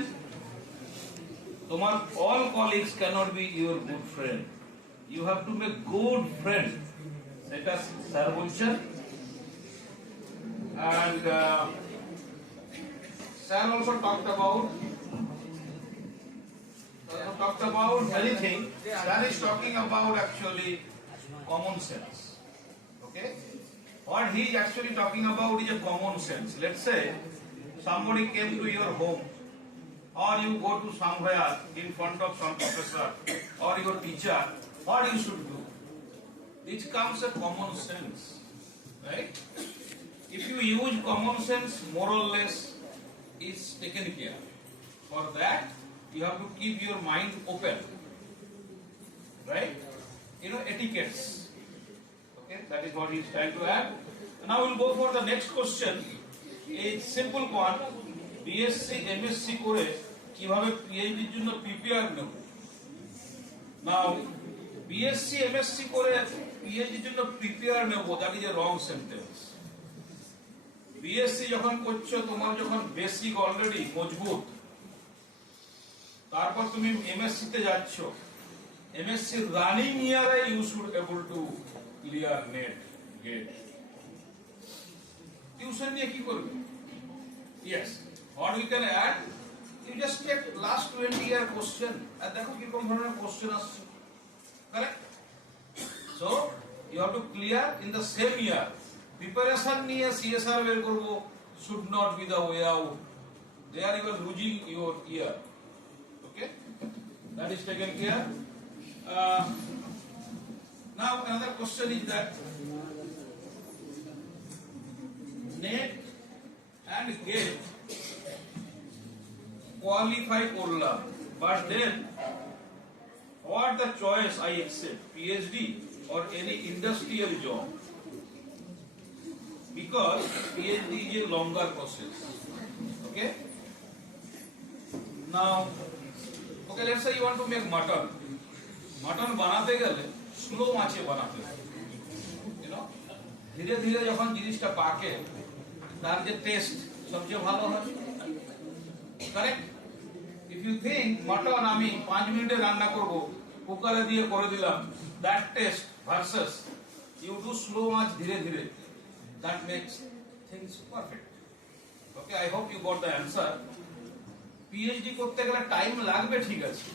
তোমার all colleagues cannot be your good friend, you have to make good friend, সেটা স্যার বলছেন। And Sir also talked about anything. Sir is talking about actually common sense. Okay, what he is actually talking about is a common sense. Let's say somebody came to your home, or you go to somewhere in front of some professor or your teacher. What you should do? It comes a common sense, right? If you use common sense, more or less is taken care. For that, you have to keep your mind open, right? Etiquettes. Okay, that is what he is trying to add. Now we'll go for the next question. A simple one: B.Sc, M.Sc করে কিভাবে PhD এর জন্য prepare নেব? Now B.Sc, M.Sc করে PhD এর জন্য prepare নেব, that is a wrong sentence. B.Sc যখন করছো, তোমার যখন বেসিক অলরেডি মজবুত, তারপর তুমি এমএসসি তে যাচ্ছ, এমএসসি রানিং ইয়ারে you should able to clear NET GATE. Tuition নিয়ে কি করবে? Yes, what we can add, you just check last 20 year question আর দেখো কি কোন ধরনের কোশ্চেন আসছে, correct? So you have to clear in the same year. Preparation নিয়ে CSR বের করব should not be the way out. There you are losing your year. Okay, that is taken care. Now another question is that net and gate qualify করলাম, but then what the choice I accept, PhD or any industrial job, because PhD is a longer process. Okay, now okay, let's say you want to make mutton বানাতে গেলে slow আঁচে বানাতে হবে, you know, ধীরে ধীরে যখন জিনিসটা পাকে তার যে টেস্ট সবচেয়ে ভালো হয়, correct? If you think mutton আমি 5 মিনিটে রান্না করব, কুকারে দিয়ে করে দিলাম, that taste versus you do slow আঁচ ধীরে ধীরে, that makes things perfect. Okay, I hope you got the answer. PhD করতে গেলে টাইম লাগবে ঠিক আছে,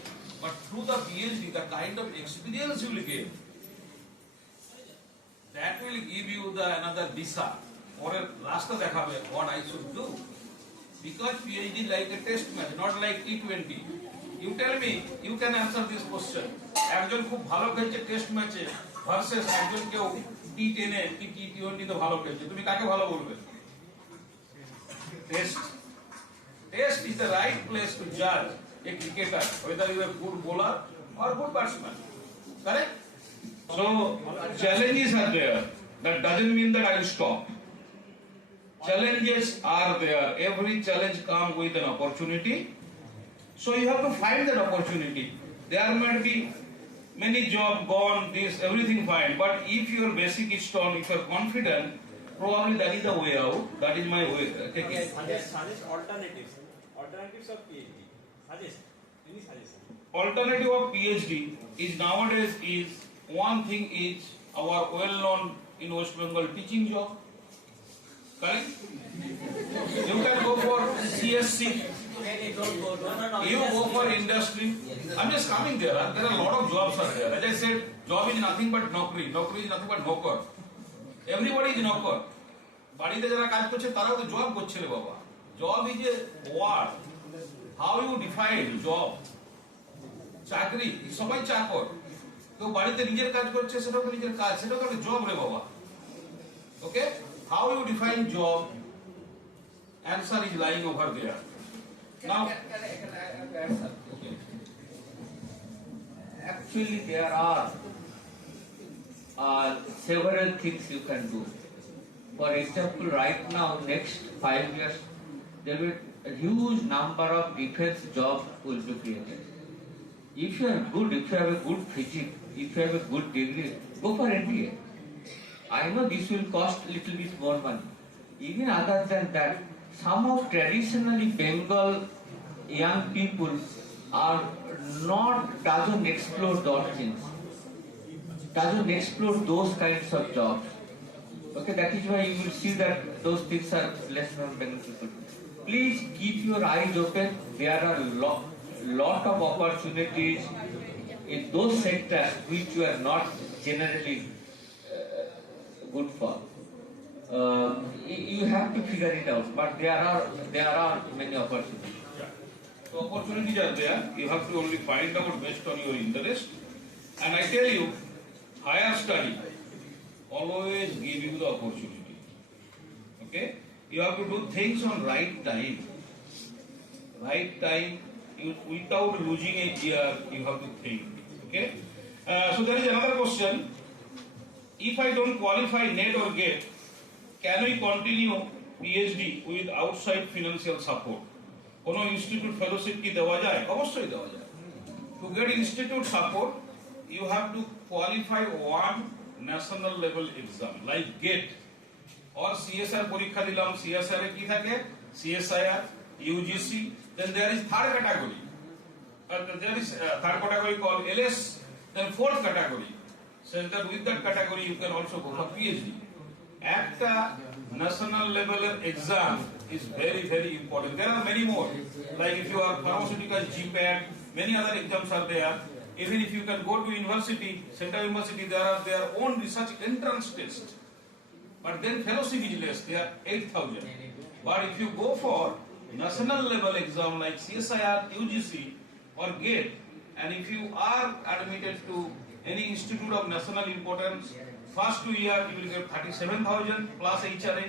but through the PhD the kind of experience you will get, that will give you the another দিশা, পরে লাস্টে দেখাবে what I should do, because PhD like a test match, not like T20. You tell me, you can answer this question. একজন খুব ভালো খেলছে test ম্যাচে versus একজন কেউ T10 এ কি T20 তে ভালো খেলছে, তুমি কাকে ভালো বলবে? Test is the right place to judge a cricketer whether you are good bowler or good batsman, correct? So challenges are there. That doesn't mean that I will stop. Challenges are there. Every challenge comes with an opportunity. So you have to find that opportunity. There might be many jobs gone, this, everything fine. But if your basic is strong, if you are confident, probably that is the way out. That is my way. Suggest alternatives of PhD. Suggest any suggestion. Alternative of PhD is nowadays is one thing is our well-known in West Bengal teaching job. Correct? You can go for CSC. You go for industry. I'm just coming there. There are a lot of jobs are there. As I said, job is nothing but nokri. Nokri is nothing but nokar. Everybody is nokar. বাড়িতে যারা কাজ করছে তারাও তো job করছে রে বাবা। Job is a word. How you define job? চাকরি সবাই চাকর। কেউ বাড়িতে নিজের কাজ করছে সেটাও তো নিজের কাজ, সেটাও তো একটা জব রে বাবা। ওকে? How you define job? Answer is lying over there. Now, okay. Actually, there are several things you can do. For example, right now, next 5 years, there will be a huge number of defense jobs will be created. If you are good, if you have a good physics, if you have a good degree, go for NDA. I know this will cost a little bit more money. Even other than that, some of traditionally Bengal young people are doesn't explore those things, doesn't explore those kinds of jobs. Okay, that is why you will see that those things are less than Bengal people. Please keep your eyes open. There are lot of opportunities in those sectors which you are not generally good for. You have to figure it out, but there are many opportunities. so opportunities are there. You have to only find out based on your interest. And I tell you, higher study always give you the opportunity. Okay? You have to do things on right time. Right time, without losing a year, you have to think. Okay? So there is another question. If I don't qualify net or GATE, can we continue PhD with outside financial support? কোনো institute fellowship কি দেওয়া যায়? অবশ্যই দেওয়া যায়। To get institute support, you have to qualify one national level exam like GATE or CSR পরীক্ষা দিলাম। CSR এ কি থাকে? CSIR, UGC, then there is third category. there is a third category called LS, then fourth category. So that with that category you can also go for PhD. একটা national level exam is very, very important. There are many more. Like if you are pharmaceutical GPAT, many other exams are there. Even if you can go to university, Central University, there are their own research entrance test. But then fellowship is less, they are 8,000. But if you go for national level exam like CSIR, UGC or GATE, and if you are admitted to any institute of national importance, first 2 years you will get 37,000 plus HRA.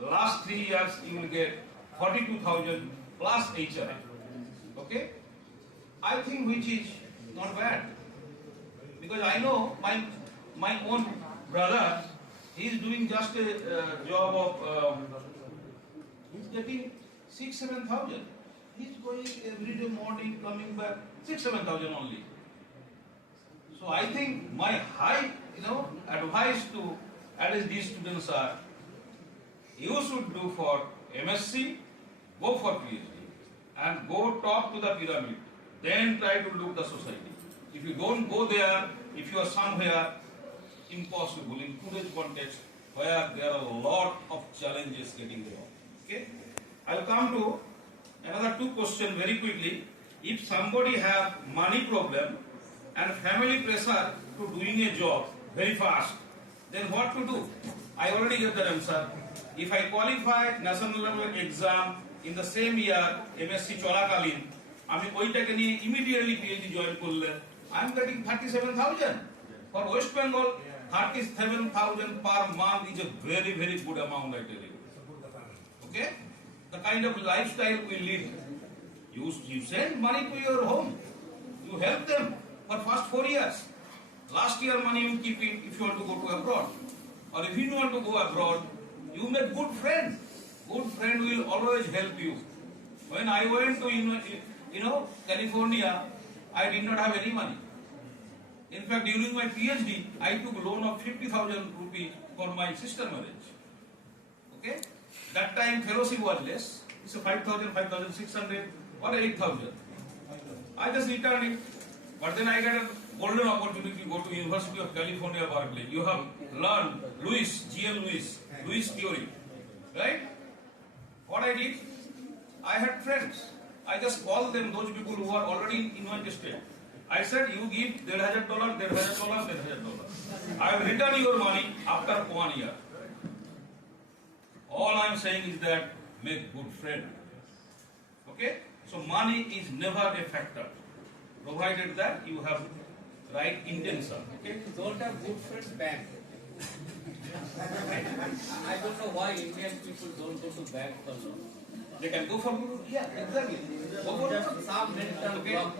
Last 3 years you will get 42,000 plus HRA. Okay? I think which is not bad. Because I know my own brother, he is doing just a job of, he's getting 6,000-7,000. He's going every day morning, coming back, 6,000-7,000 only. So I think my high, advice to at least these students are, you should do for MSc, go for PhD, and go top to the pyramid. Then try to look the society. If you don't go there, if you are somewhere, impossible in today's context where there are a lot of challenges getting there. Okay? I'll come to another 2 questions very quickly. If somebody have money problem and family pressure to doing a job very fast, then what to do? I already gave the answer. If I qualify national level exam in the same year, MSc Cholakalin, আমি ওইটাকে নিয়ে immediately PhD join করলে I am getting 37,000. For West Bengal, 37,000 per month is a very, very good amount, I tell you. Okay? The kind of lifestyle we live. You send money to your home. You help them for first 4 years. Last year money you keep it if you want to go to abroad. Or if you don't want to go abroad, you make good friends. Good friend will always help you. When I went to California, I did not have any money. In fact, during my PhD, I took loan of 50,000 rupees for my sister marriage. Okay? That time fellowship was less. It's a 5,000, 5,600 or 8,000. I just returned it. But then I got a golden opportunity to go to University of California, Berkeley. You have learned G.L. Lewis theory. Right? What I did, I had friends. I just called them, those people who are already in United States. I said, you give $1,500, $1,500. I will return your money after 1 year. All I am saying is that make good friend. Okay? So money is never a factor, provided that you have right intention. Okay? Don't have good friends bank. I don't know why Indian people don't go to bank for loan. They can go for exactly. Go for Some mental okay. block.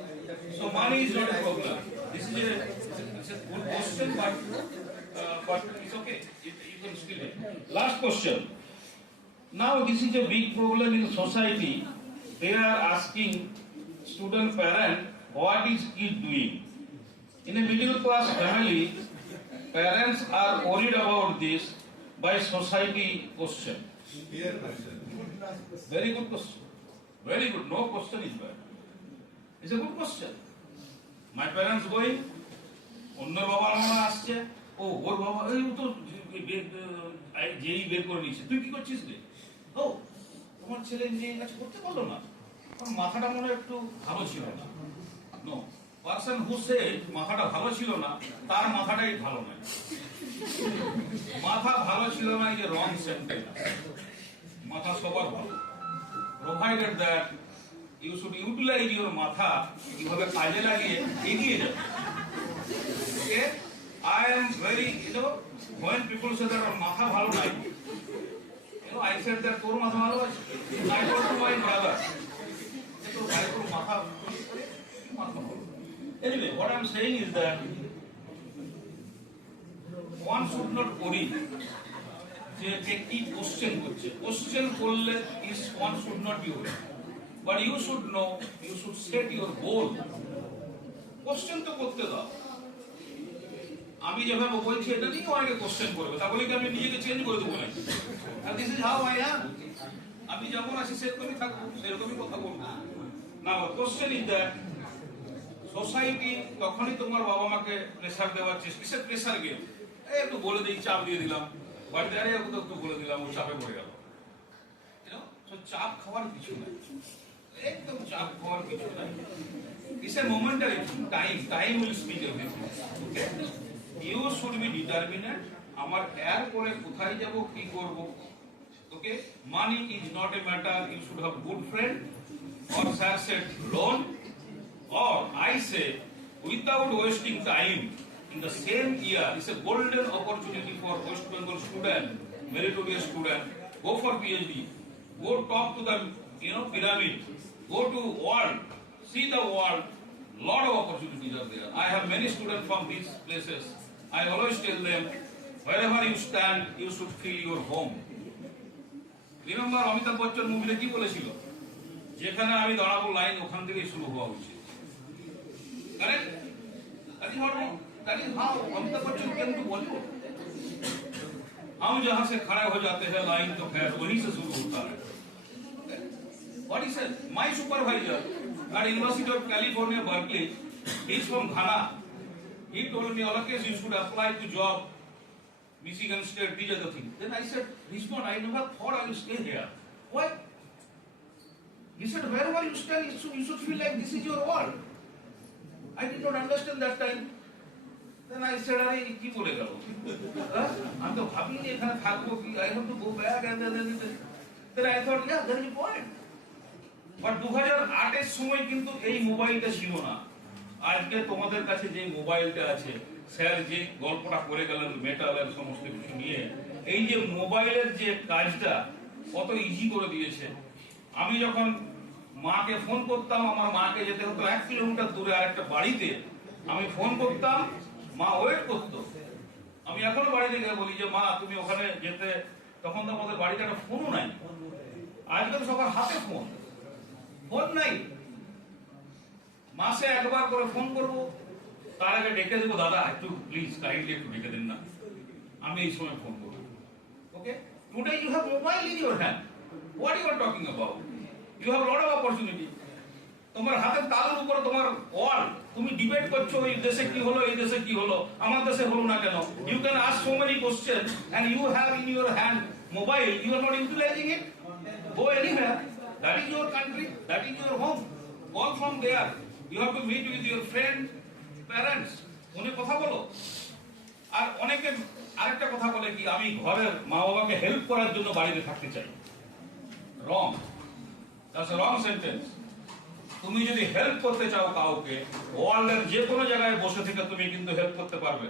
So money is not a problem. This is a good question, but it's okay. You can still do. Last question. Now this is a big problem in society. They are asking student parent, what is kid doing? In a middle class family, parents are worried about this by society question. Very good question. Very good. No question is bad. It's a good question. My parents going, অন্যর বাবা আমার আসছে, ও ওর বাবা এই তো যেই বের করে নিচ্ছে, তুই কি করছিস রে? ও তোমার ছেলে ইঞ্জিনিয়ারিং কাজ করতে পারলো না, কারণ মাথাটা মনে একটু ভালো ছিল না। নো, পারসন হু সে মাথাটা ভালো ছিল না, তার মাথাটাই ভালো নয়। মাথা ভালো ছিল না এই যে রং সেন্টেন্স। মাথা সবার ভালো, provided that you should utilize your matha কিভাবে কাজে লাগিয়ে এগিয়ে যাবে। Okay? I am very, when people say that matha ভালো নাই, I said that তোর মাথা ভালো আছে। I told to my brother, তোর মাথা ভালো। Anyway, what I am saying is that one should not worry যে কি কোশ্চেন করছে। কোশ্চেন করলে one should not be worried. But you should know, you should set your goal. Question তো করতে দাও। আমি যেভাবে বলছি এটা নিয়ে অনেকে কোশ্চেন করবে, তা বলে কি আমি নিজেকে চেঞ্জ করে দেবো নাকি? And this is how I am. আমি যেমন আছি সেরকমই থাকবো, সেরকমই কথা বলবো। Now, question is that society তখনই তোমার বাবা মাকে প্রেসার দেওয়ার চেষ্টা, কিসের প্রেসার গেম, একটু বলে দিই, চাপ দিয়ে দিলাম, বাড়িতে আরে একটু বলে দিলাম, ও চাপে পড়ে গেল। চাপ খাওয়ার কিছু নাই, একদম চাপ খাওয়ার কিছু নাই। It's a momentary time will speak everything. Okay? You should be determined. আমার এরপরে কোথায় যাব, কি করব। ওকে, money is not a matter. You should have good friend, or sir said loan, or I say without wasting time in the same year. It's a golden opportunity for West Bengal student, meritorious student. Go for PhD. Go talk to the pyramid. Go to world. See the world. Lot of opportunities are there. I have many students from these places. I always tell them, wherever you stand, you should feel your home. Remember Amitabh Bachchan মুভিতে কি বলেছিল, যেখানে আমি দাঁড়াবো line ওখান থেকেই শুরু হওয়া উচিত। Correct? That is how Amitabh Bachchan came to Bollywood. हम जहां से खड़े हो जाते हैं लाइन तो खैर वहीं से शुरू होता है। What he said, my supervisor at University of California, Berkeley, he's from Ghana. He told me, Alakesh, you should apply to job, Michigan State, these are the things. Then I said, Richmond, I never thought I will stay here. Why? He said, wherever you stand, you should feel like this is your world. I did not understand that time. Then I said, আরে কি বলে গেল, আমি তো ভাবিনি এখানে থাকবো, কি I have to go back, and then I thought, yeah, there is a point. But 2008 এর সময় কিন্তু এই মোবাইলটা ছিল না। আজকে তোমাদের কাছে যে মোবাইলটা আছে, স্যার যে গল্পটা করে গেলেন মেটালের সমস্ত কিছু নিয়ে, এই যে মোবাইলের যে কাজটা কত ইজি করে দিয়েছে। আমি যখন মাকে ফোন করতাম, আমার মাকে যেতে হতো 1 কিলোমিটার দূরে আরেকটা বাড়িতে, আমি ফোন করতাম, মা ওয়েট করতো। আমি এখনো বাড়িতে গিয়ে বলি যে মা তুমি ওখানে যেতে, তখন তো আমাদের বাড়িতে একটা ফোনও নাই। আজকে তো সবার হাতে ফোন, ফোন নাই, মাসে একবার করে ফোন করবো, তার আগে ডেকে দেবো, দাদা একটু প্লিজ কাইন্ডলি একটু ডেকে দেন না, আমি এই সময় ফোন করবো। Okay, today you have mobile in your hand, what you are talking about, you have lot of opportunity. তোমার হাতের তালুর উপরে তোমার ওয়ার্ল্ড, তুমি ডিবেট করছো এই দেশে কি হলো, এই দেশে কি হলো, আমার দেশে হলো না কেন। You can ask so many question and you have in your hand mobile, you are not utilising it. Go anywhere. That is your country. That is your home. All from there. You have to meet with your friends, parents. উনি কথা বলো। আর অনেকে আরেকটা কথা বলে কি, আমি ঘরের মা বাবাকে হেল্প করার জন্য বাড়িতে থাকতে চাই। রং, দ্যাটস আ রং সেন্টেন্স। তুমি যদি হেল্প করতে চাও কাউকে, ওয়ার্ল্ডের যে কোনো জায়গায় বসে থেকে তুমি কিন্তু হেল্প করতে পারবে।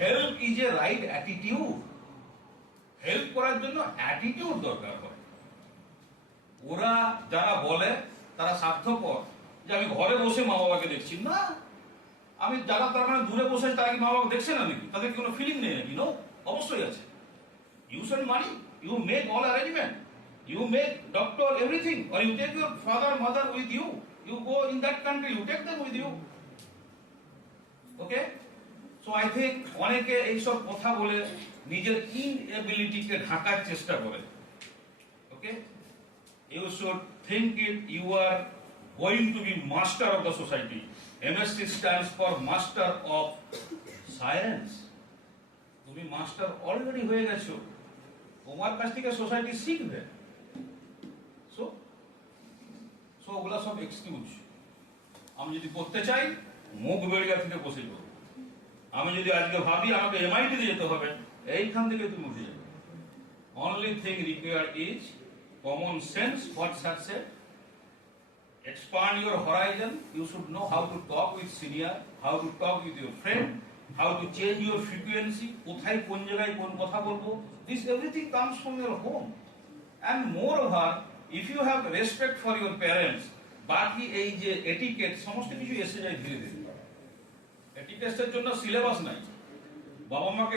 Help is a right attitude. Help করার জন্য অ্যাটিটিউড দরকার হয়। ওরা যারা বলে তারা স্বার্থপর, যে আমি ঘরে বসে মা বাবাকে দেখছি না, আমি যারা তার মানে দূরে বসে তারা কি মা বাবা দেখছে না নাকি, তাদের কোনো ফিলিং নেই নাকি? নো, অবশ্যই আছে। You send money, you make all arrangement, you make doctor everything, or you take your father mother with you, you go in that country, you take them with you. Okay, so I think অনেকে এইসব কথা বলে নিজের ইনএবিলিটিকে ঢাকার চেষ্টা করে। Okay, you should think it, you are going to be master of the society. MSc stands for Master of Science. তুমি মাস্টার অলরেডি হয়ে গেছো, তোমার কাছ থেকে সোসাইটি শিখবে। সো ওগুলা সব এক্সকিউজ। আমি যদি করতে চাই মুখ বেড়িয়া থেকে বসে করবো। আমি যদি আজকে ভাবি আমাকে MIT তে যেতে হবে, এইখান থেকে তুমি উঠে যাবে। Only thing required is common sense, what sir said. Expand your horizon. You should know how to talk with senior, how to talk with your friend, how to change your frequency. কোথায় কোন জায়গায় কোন কথা বলবো। This everything comes from your home. And moreover, if you have respect for your parents, বাকি এই যে etiquette সমস্ত কিছু এসে যায় ধীরে ধীরে। এটিকেটের জন্য সিলেবাস নাই। বাবা মাকে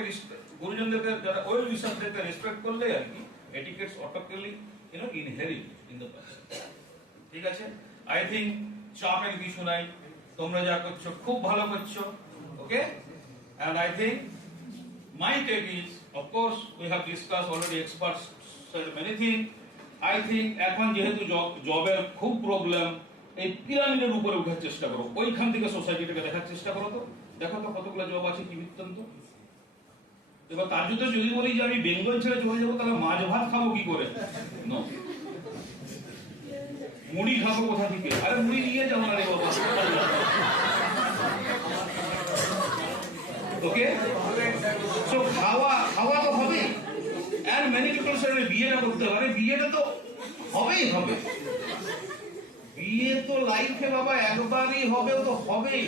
গুরুজনদেরকে, যারা ওয়েল উইশারদেরকে রেসপেক্ট করলে আর কি etiquettes automatically inherit in the past. ঠিক আছে, আই থিঙ্ক চাপের কিছু নাই, তোমরা যা করছো খুব ভালো করছো। ওকে, and I think my take is, of course we have discussed already, experts said many things. I think এখন যেহেতু জবের খুব প্রবলেম, এই পিরামিডের উপরে ওঠার চেষ্টা করো, ওইখান থেকে সোসাইটিটাকে দেখার চেষ্টা করো। তো দেখো তো কতগুলো জব আছে কি বৃত্তান্ত। এবার তার জন্য যদি বলি যে আমি বেঙ্গল ছেড়ে চলে যাবো, তাহলে মাছ ভাত খাবো কি করে? No. মুড়ি খাবো কোথা থেকে? আরে মুড়ি নিয়ে যাবো না রে বাবা। ওকে, সো খাওয়া তো হবে। and many people say বিয়ে না করতে পারে, বিয়েটা তো হবেই হবে। বিয়ে তো লাইফে বাবা একবারই হবে, তো হবেই।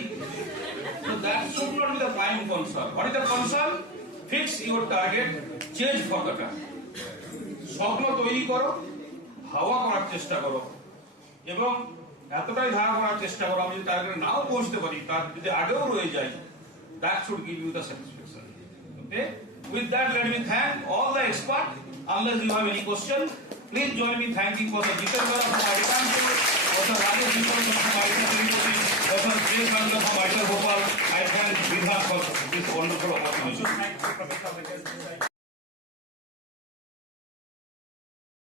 So that should not be the prime concern. What is the concern? Fix your target, change for the target. স্বপ্ন তৈরি করো, হাওয়া করার চেষ্টা করো, এবং এতটাই ধারা করার চেষ্টা করো আমি যদি টার্গেটে নাও পৌঁছতে পারি, তার যদি আগেও রয়ে যাই, that should give you the satisfaction. Okay? With that, let me thank all the experts. Unless you have any question, please join me thanking Professor Jitendra from IIT, Professor Rajesh Vishwan from IIT, Professor J. Chandra from IIT Bhopal. I thank Vidha for this wonderful opportunity.